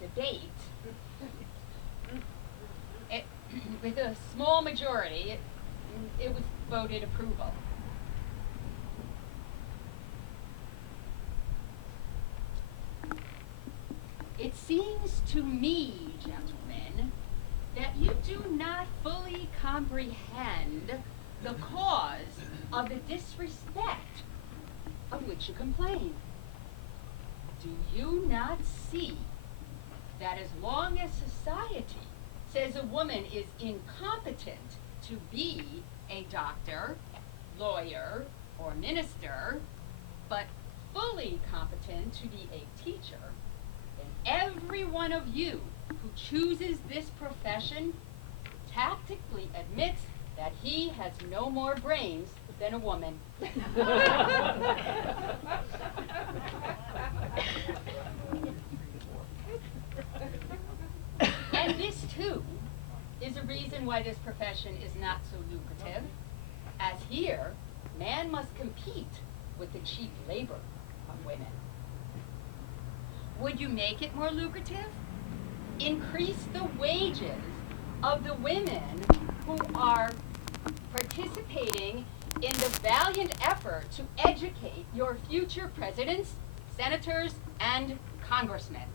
debate, with a small majority, it was voted approval. It seems to me, gentlemen, that you do not fully comprehend the cause of the disrespect of which you complain. Do you not see that as long as society says a woman is incompetent to be a doctor, lawyer, or minister, but fully competent to be a teacher, then every one of you who chooses this profession tactically admits that he has no more brains than a woman. And this, too, is a reason why this profession is not so lucrative, as here, man must compete with the cheap labor of women. Would you make it more lucrative? Increase the wages of the women who are participating in the valiant effort to educate your future presidents, senators, and congressmen.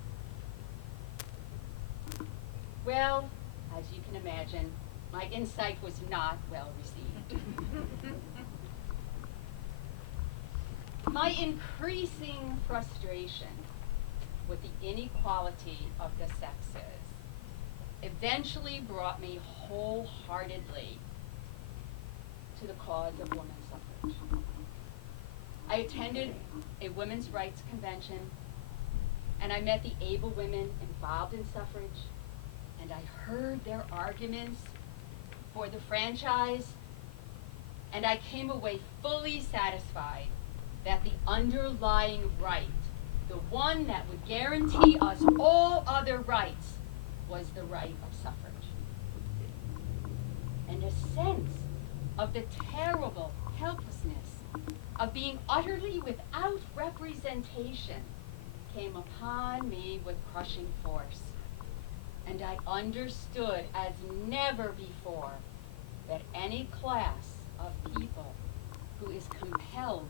Well, as you can imagine, my insight was not well received. My increasing frustration with the inequality of the sexes eventually brought me wholeheartedly to the cause of women's suffrage. I attended a women's rights convention, and I met the able women involved in suffrage and I heard their arguments for the franchise, and I came away fully satisfied that the underlying right, the one that would guarantee us all other rights, was the right of suffrage. And a sense of the terrible helplessness of being utterly without representation came upon me with crushing force. And I understood as never before that any class of people who is compelled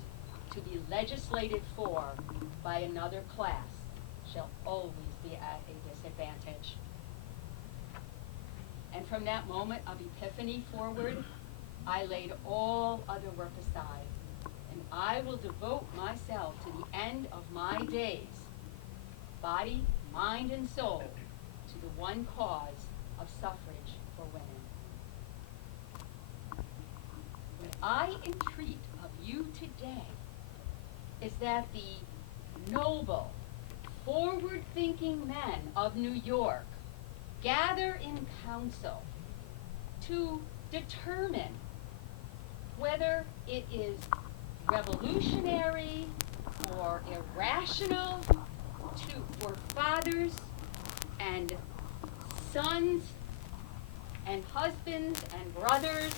to be legislated for by another class shall always be at a disadvantage. And from that moment of epiphany forward, I laid all other work aside, and I will devote myself to the end of my days, body, mind, and soul, to the one cause of suffrage for women. What I entreat of you today is that the noble, forward-thinking men of New York gather in council to determine whether it is revolutionary or irrational for fathers and sons and husbands and brothers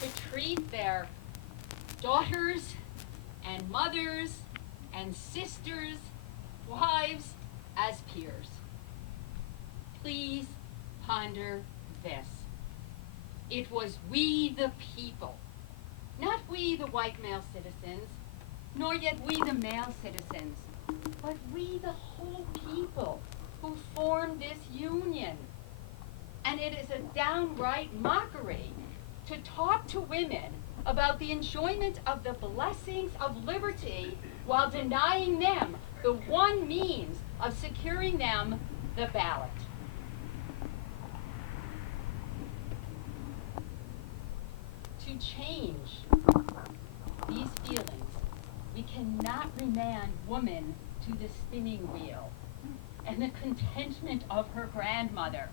to treat their daughters and mothers and sisters, wives, as peers. Please ponder this. It was we the people, not we the white male citizens, nor yet we the male citizens, but we the whole people who formed this union. And it is a downright mockery to talk to women about the enjoyment of the blessings of liberty while denying them the one means of securing them the ballot. To change these feelings, we cannot remand woman to the spinning wheel and the contentment of her grandmother,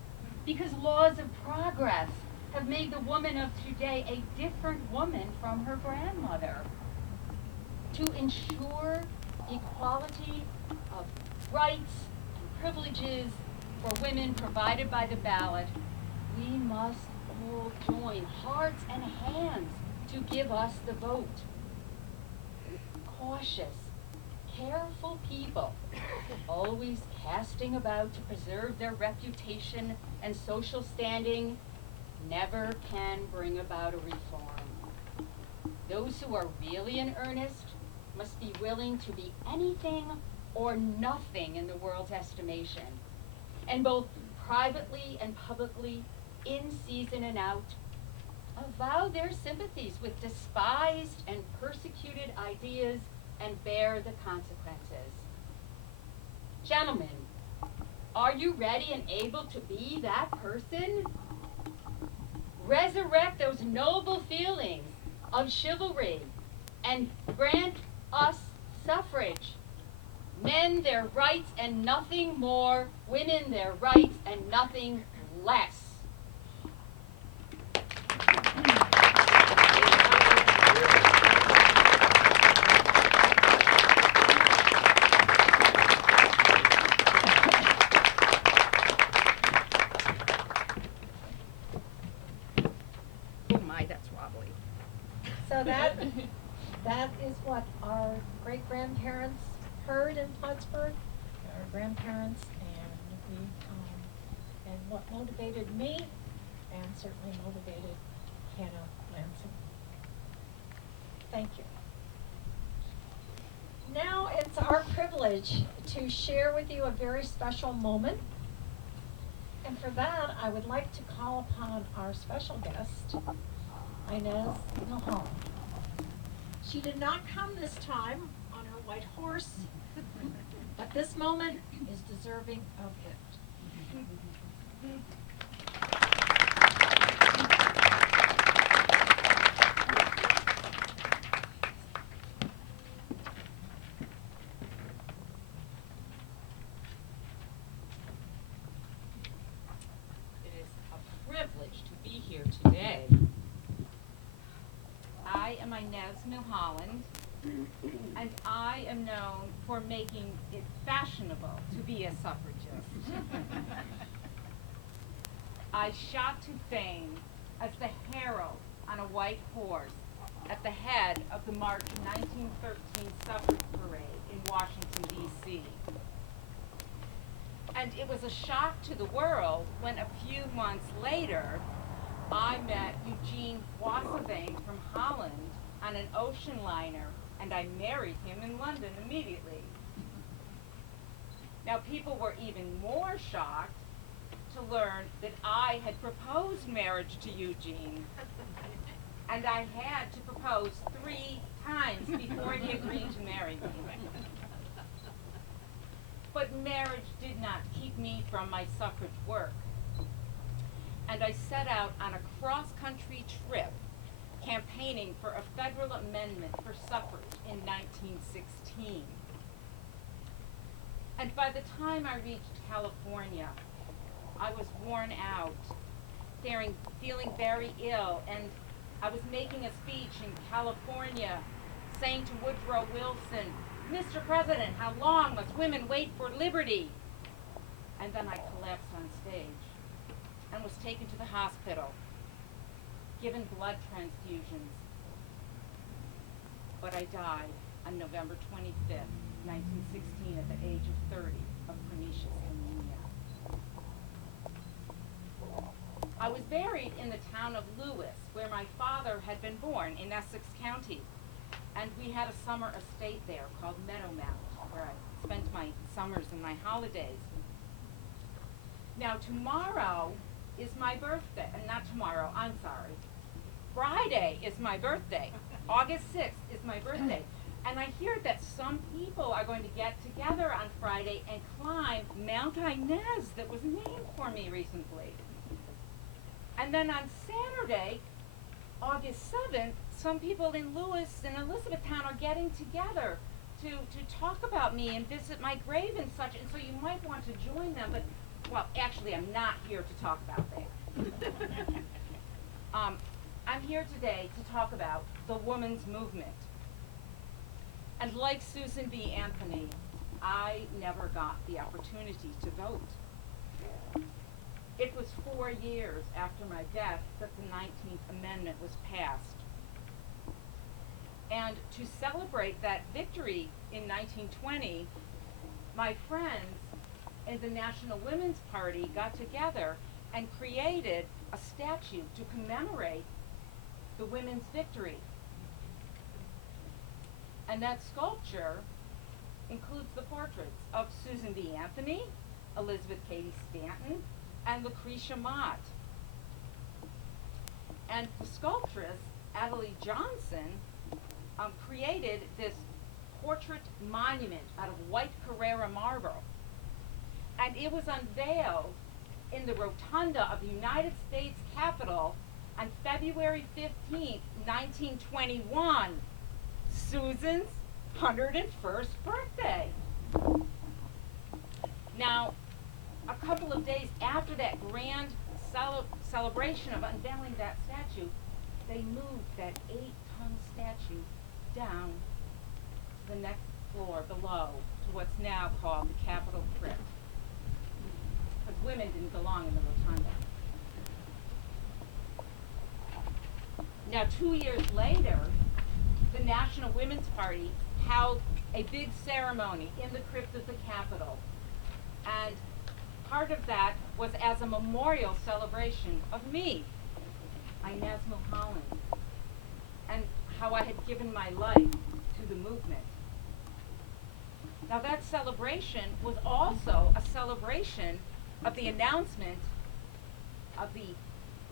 because laws of progress have made the woman of today a different woman from her grandmother. To ensure equality of rights and privileges for women provided by the ballot, we must all join hearts and hands to give us the vote. Cautious, careful people, always casting about to preserve their reputation and social standing, never can bring about a reform. Those who are really in earnest must be willing to be anything or nothing in the world's estimation, and both privately and publicly, in season and out, avow their sympathies with despised and persecuted ideas and bear the consequences. Gentlemen, are you ready and able to be that person? Resurrect those noble feelings of chivalry and grant us suffrage. Men their rights and nothing more, women their rights and nothing less. Oh my, that's wobbly. So that is what our great-grandparents heard in Plattsburgh, our grandparents, and what motivated me, and certainly motivated Hannah Lansing. Thank you. Now it's our privilege to share with you a very special moment. And for that, I would like to call upon our special guest, Inez Nahal. She did not come this time on her white horse, but this moment is deserving of it. New Holland, and I am known for making it fashionable to be a suffragist. I shot to fame as the herald on a white horse at the head of the March 1913 suffrage parade in Washington, D.C. And it was a shock to the world when a few months later, I met Eugene Boissevin from Holland on an ocean liner, and I married him in London immediately. Now, people were even more shocked to learn that I had proposed marriage to Eugene, and I had to propose 3 times before he agreed to marry me. But marriage did not keep me from my suffrage work, and I set out on a cross-country trip campaigning for a federal amendment for suffrage in 1916. And by the time I reached California, I was worn out, feeling very ill, and I was making a speech in California saying to Woodrow Wilson, "Mr. President, how long must women wait for liberty?" And then I collapsed on stage and was taken to the hospital, given blood transfusions. But I died on November 25th, 1916, at the age of 30 of pernicious anemia. I was buried in the town of Lewis, where my father had been born in Essex County. And we had a summer estate there called Meadowmount, where I spent my summers and my holidays. Now, tomorrow is my birthday, and not tomorrow, I'm sorry. Friday is my birthday. August 6th is my birthday. And I hear that some people are going to get together on Friday and climb Mount Inez that was named for me recently. And then on Saturday, August 7th, some people in Lewis and Elizabethtown are getting together to talk about me and visit my grave and such, and so you might want to join them, but, well, actually, I'm not here to talk about that. I'm here today to talk about the women's movement. And like Susan B. Anthony, I never got the opportunity to vote. It was 4 years after my death that the 19th Amendment was passed. And to celebrate that victory in 1920, my friends in the National Women's Party got together and created a statue to commemorate the women's victory. And that sculpture includes the portraits of Susan B. Anthony, Elizabeth Cady Stanton, and Lucretia Mott. And the sculptress, Adelaide Johnson, created this portrait monument out of white Carrara marble. And it was unveiled in the rotunda of the United States Capitol on February 15th, 1921, Susan's 101st birthday. Now, a couple of days after that grand celebration of unveiling that statue, they moved that 8-ton statue down to the next floor below to what's now called the Capitol Crypt. Because women didn't belong in the rotunda. Now, 2 years later, the National Women's Party held a big ceremony in the crypt of the Capitol. And part of that was as a memorial celebration of me, Inez Mulholland, and how I had given my life to the movement. Now that celebration was also a celebration of the announcement of the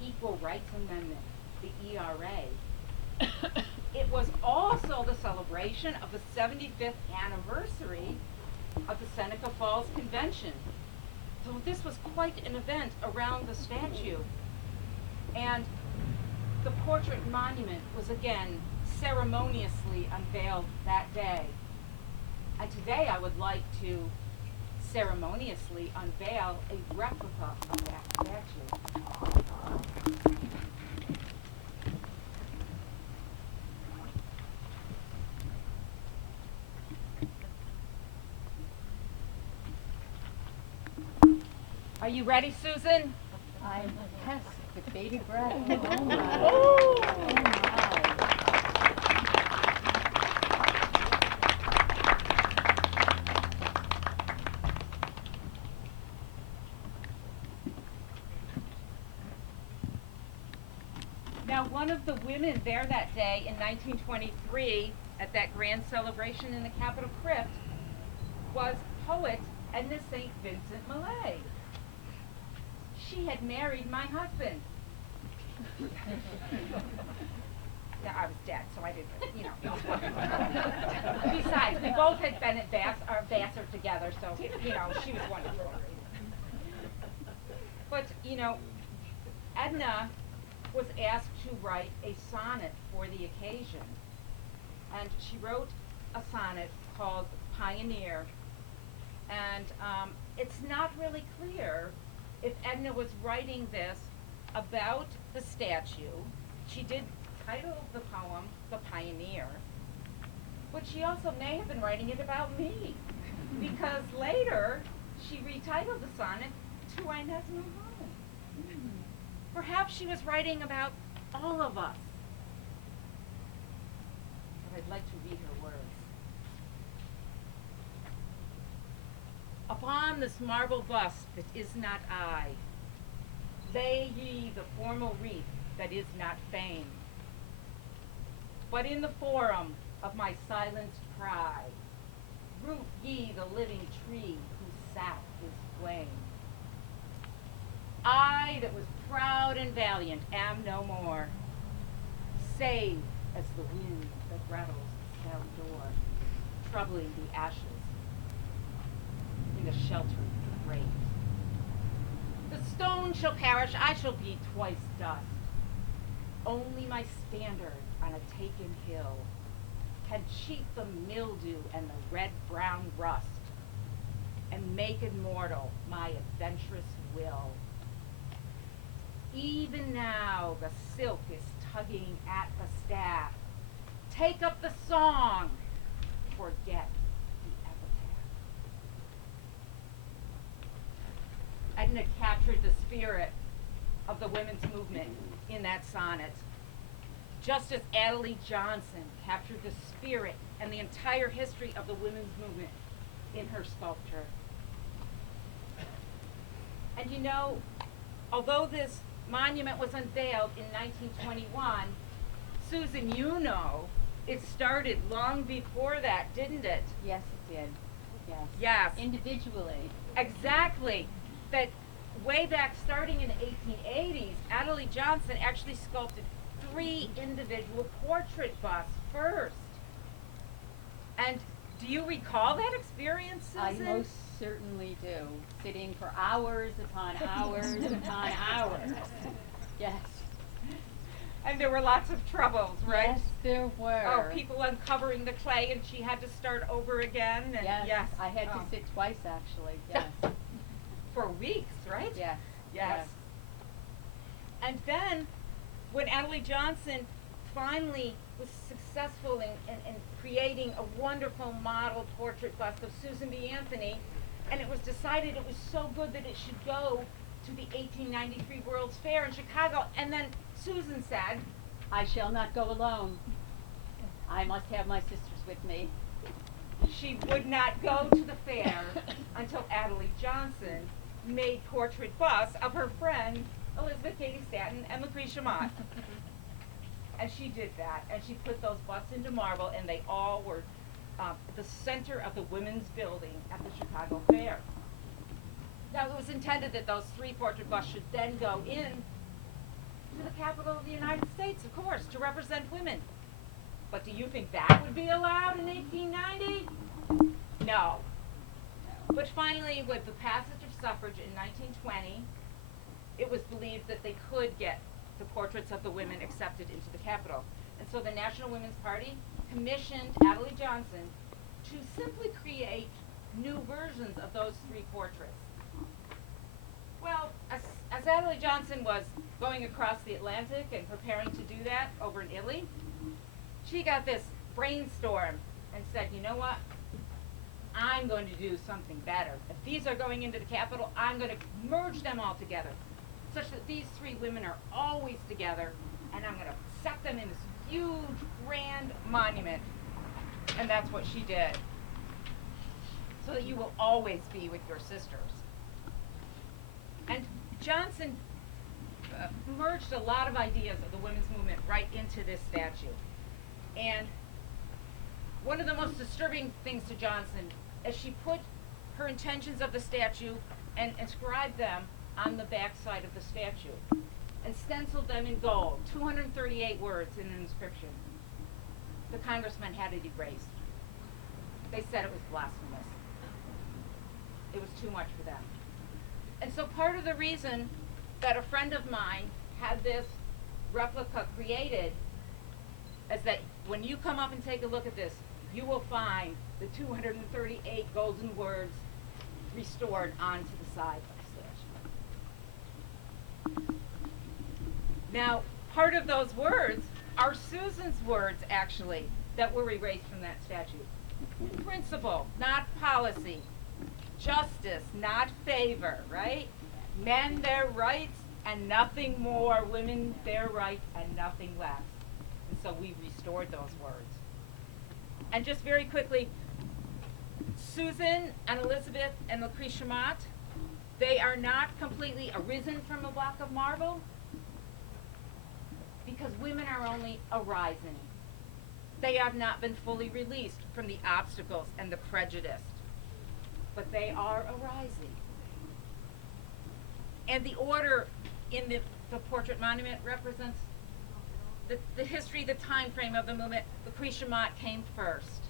Equal Rights Amendment, the ERA. It was also the celebration of the 75th anniversary of the Seneca Falls Convention. So this was quite an event around the statue. And the portrait monument was again ceremoniously unveiled that day. And today I would like to ceremoniously unveil a replica of that statue. Are you ready, Susan? I'm yes, with bated breath. Oh. Now, one of the women there that day in 1923 at that grand celebration in the Capitol crypt was poet Edna St. Vincent Millay. She had married my husband. Yeah, I was dead, so I didn't, you know. Besides, we both had been at Vassar together, so, you know, she was wonderful. But, you know, Edna was asked to write a sonnet for the occasion. And she wrote a sonnet called Pioneer. And it's not really clear if Edna was writing this about the statue. She did title the poem The Pioneer, but she also may have been writing it about me, because later she retitled the sonnet To Inez Mahone. Perhaps she was writing about all of us. But I'd like to read her words. Upon this marble bust that is not I, lay ye the formal wreath that is not fame. But in the forum of my silenced cry, root ye the living tree whose sap is flame. I that was proud and valiant am no more, save as the wind that rattles the cell door, troubling the ashes in the shelter of the grave. The stone shall perish, I shall be twice dust. Only my standard on a taken hill can cheat the mildew and the red-brown rust, and make immortal my adventurous will. Even now the silk is tugging at the staff. Take up the song, forget the epitaph. Edna captured the spirit of the women's movement in that sonnet, just as Adelaide Johnson captured the spirit and the entire history of the women's movement in her sculpture. And you know, although this monument was unveiled in 1921, Susan, you know, it started long before that, didn't it? Yes, it did. Yes. Yes. Individually. Exactly. That way back starting in the 1880s, Adelaide Johnson actually sculpted 3 individual portrait busts first. And do you recall that experience, Susan? I most certainly do. Sitting for hours upon hours upon hours. Yes. And there were lots of troubles, right? Yes, there were. Oh, people uncovering the clay, and she had to start over again. And Yes. I had to sit twice, actually. Yes. For weeks, right? Yes. Yes. And then, when Adelaide Johnson finally was successful in creating a wonderful model portrait bust of Susan B. Anthony, and it was decided it was so good that it should go to the 1893 World's Fair in Chicago, and then Susan said, I shall not go alone. I must have my sisters with me. she would not go to the fair until Adelaide Johnson made portrait busts of her friend Elizabeth Cady Stanton and Lucretia Mott. And she did that, and she put those busts into marble, and they all were the center of the women's building at the Chicago Fair. Now, it was intended that those 3 portrait busts should then go in to the capital of the United States, of course, to represent women. But do you think that would be allowed in 1890? No. But finally, with the passage of suffrage in 1920, it was believed that they could get the portraits of the women accepted into the Capitol. And so the National Women's Party commissioned Adelaide Johnson to simply create new versions of those 3 portraits. Well, as Adelaide Johnson was going across the Atlantic and preparing to do that over in Italy, she got this brainstorm and said, you know what? I'm going to do something better. If these are going into the Capitol, I'm going to merge them all together, such that these three women are always together, and I'm going to set them in this huge, grand monument. And that's what she did. So that you will always be with your sisters. And Johnson merged a lot of ideas of the women's movement right into this statue. And one of the most disturbing things to Johnson is she put her intentions of the statue and inscribed them on the back side of the statue and stenciled them in gold, 238 words in an inscription. The congressmen had it erased. They said it was blasphemous. It was too much for them. And so part of the reason that a friend of mine had this replica created is that when you come up and take a look at this, you will find the 238 golden words restored onto the side of the statue. Now, part of those words are Susan's words, actually, that were erased from that statue. Principle, not policy. Justice, not favor, right? Men their rights and nothing more. Women their rights and nothing less. And so we restored those words. And just very quickly, Susan and Elizabeth and Lucretia Mott, they are not completely arisen from a block of marble, because women are only arising. They have not been fully released from the obstacles and the prejudice, but they are arising. And the order in the portrait monument represents the history, the time frame of the movement. Lucretia Mott came first,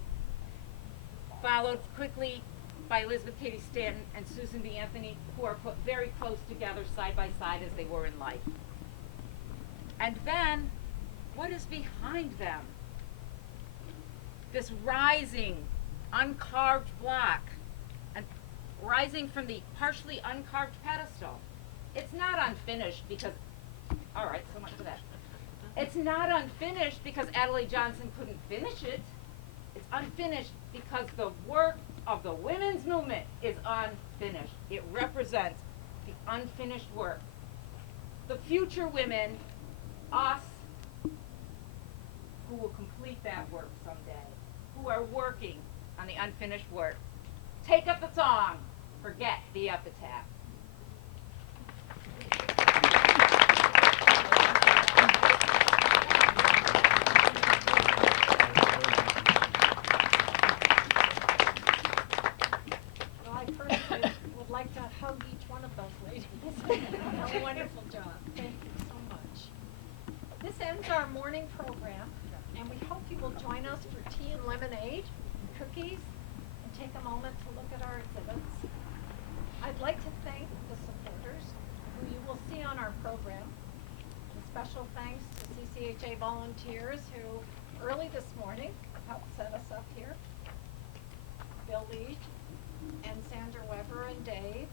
followed quickly by Elizabeth Cady Stanton and Susan B. Anthony, who are put very close together side by side as they were in life. And then, what is behind them? This rising, uncarved block, and rising from the partially uncarved pedestal. It's not unfinished because, all right, so much for that. It's not unfinished because Adelaide Johnson couldn't finish it. It's unfinished because the work of the women's movement is unfinished. It represents the unfinished work. The future women, us, who will complete that work someday, who are working on the unfinished work. Take up the song, forget the epitaph. Well, I personally would like to hug each one of those ladies. A wonderful job. Thank you so much. This ends our morning program, and we hope you will join us for tea and lemonade and cookies, and take a moment to look at our exhibits. I'd like to thank the supporters who you will see on our program. And special thanks to CCHA volunteers who early this morning helped set us up here. Bill Lee and Sandra Weber and Dave,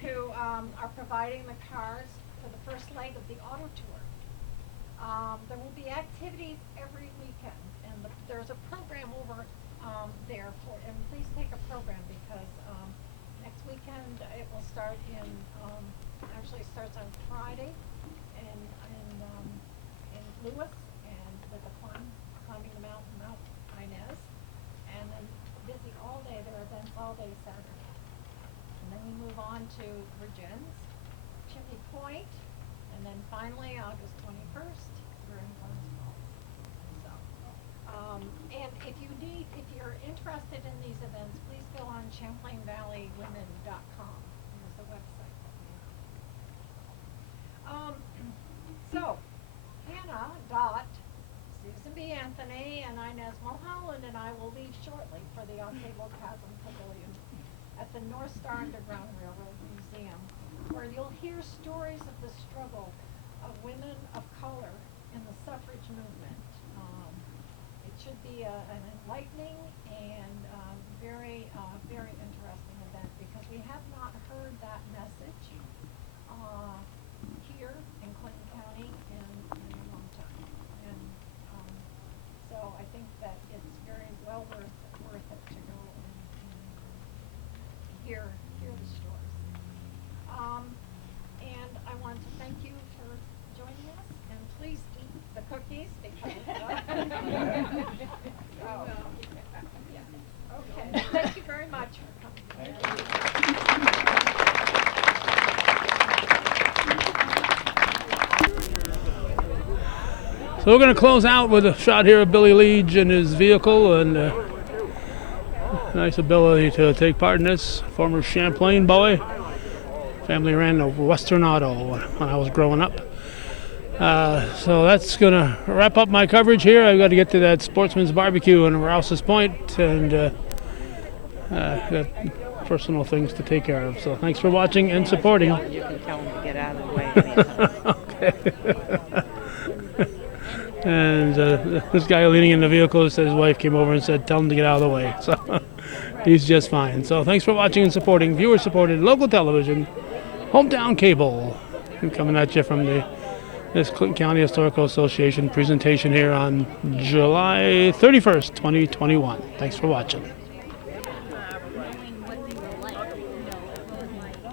who are providing the cars for the first leg of the auto tour. There will be activities every weekend, and there's a program over there for, and please take a program because next weekend it will start actually starts on Friday in Lewis, and with a climbing the mountain, Mount Inez, and then busy all day. There are events all day Saturday. And then we move on to Virgin's, Chimney Point, and then finally August 21st, we're in Glens Falls. So, and if you're interested in these events, please go on ChamplainValleyWomen.com. There's the website that we have. So, Hannah, Dot, Susan B. Anthony, and Inez Mulholland and I will leave shortly for the Osceola Chasm Pavilion at the North Star Underground Railroad Museum, where you'll hear stories of the struggle of women of color in the suffrage movement. It should be an enlightening and very interesting event, because we have not heard that message here in Clinton County in a long time. And so I think that it's very well worth So we're going to close out with a shot here of Billy Leach and his vehicle, and nice ability to take part in this. Former Champlain boy. Family ran a Western Auto when I was growing up. So that's going to wrap up my coverage here. I've got to get to that Sportsman's Barbecue in Rouse's Point, and got personal things to take care of. So thanks for watching and supporting. You can tell him to get out of the way. Okay. And this guy leaning in the vehicle said his wife came over and said, tell him to get out of the way. So he's just fine. So thanks for watching and supporting viewer-supported local television, hometown cable. I'm coming at you from this Clinton County Historical Association presentation here on July 31st, 2021. Thanks for watching.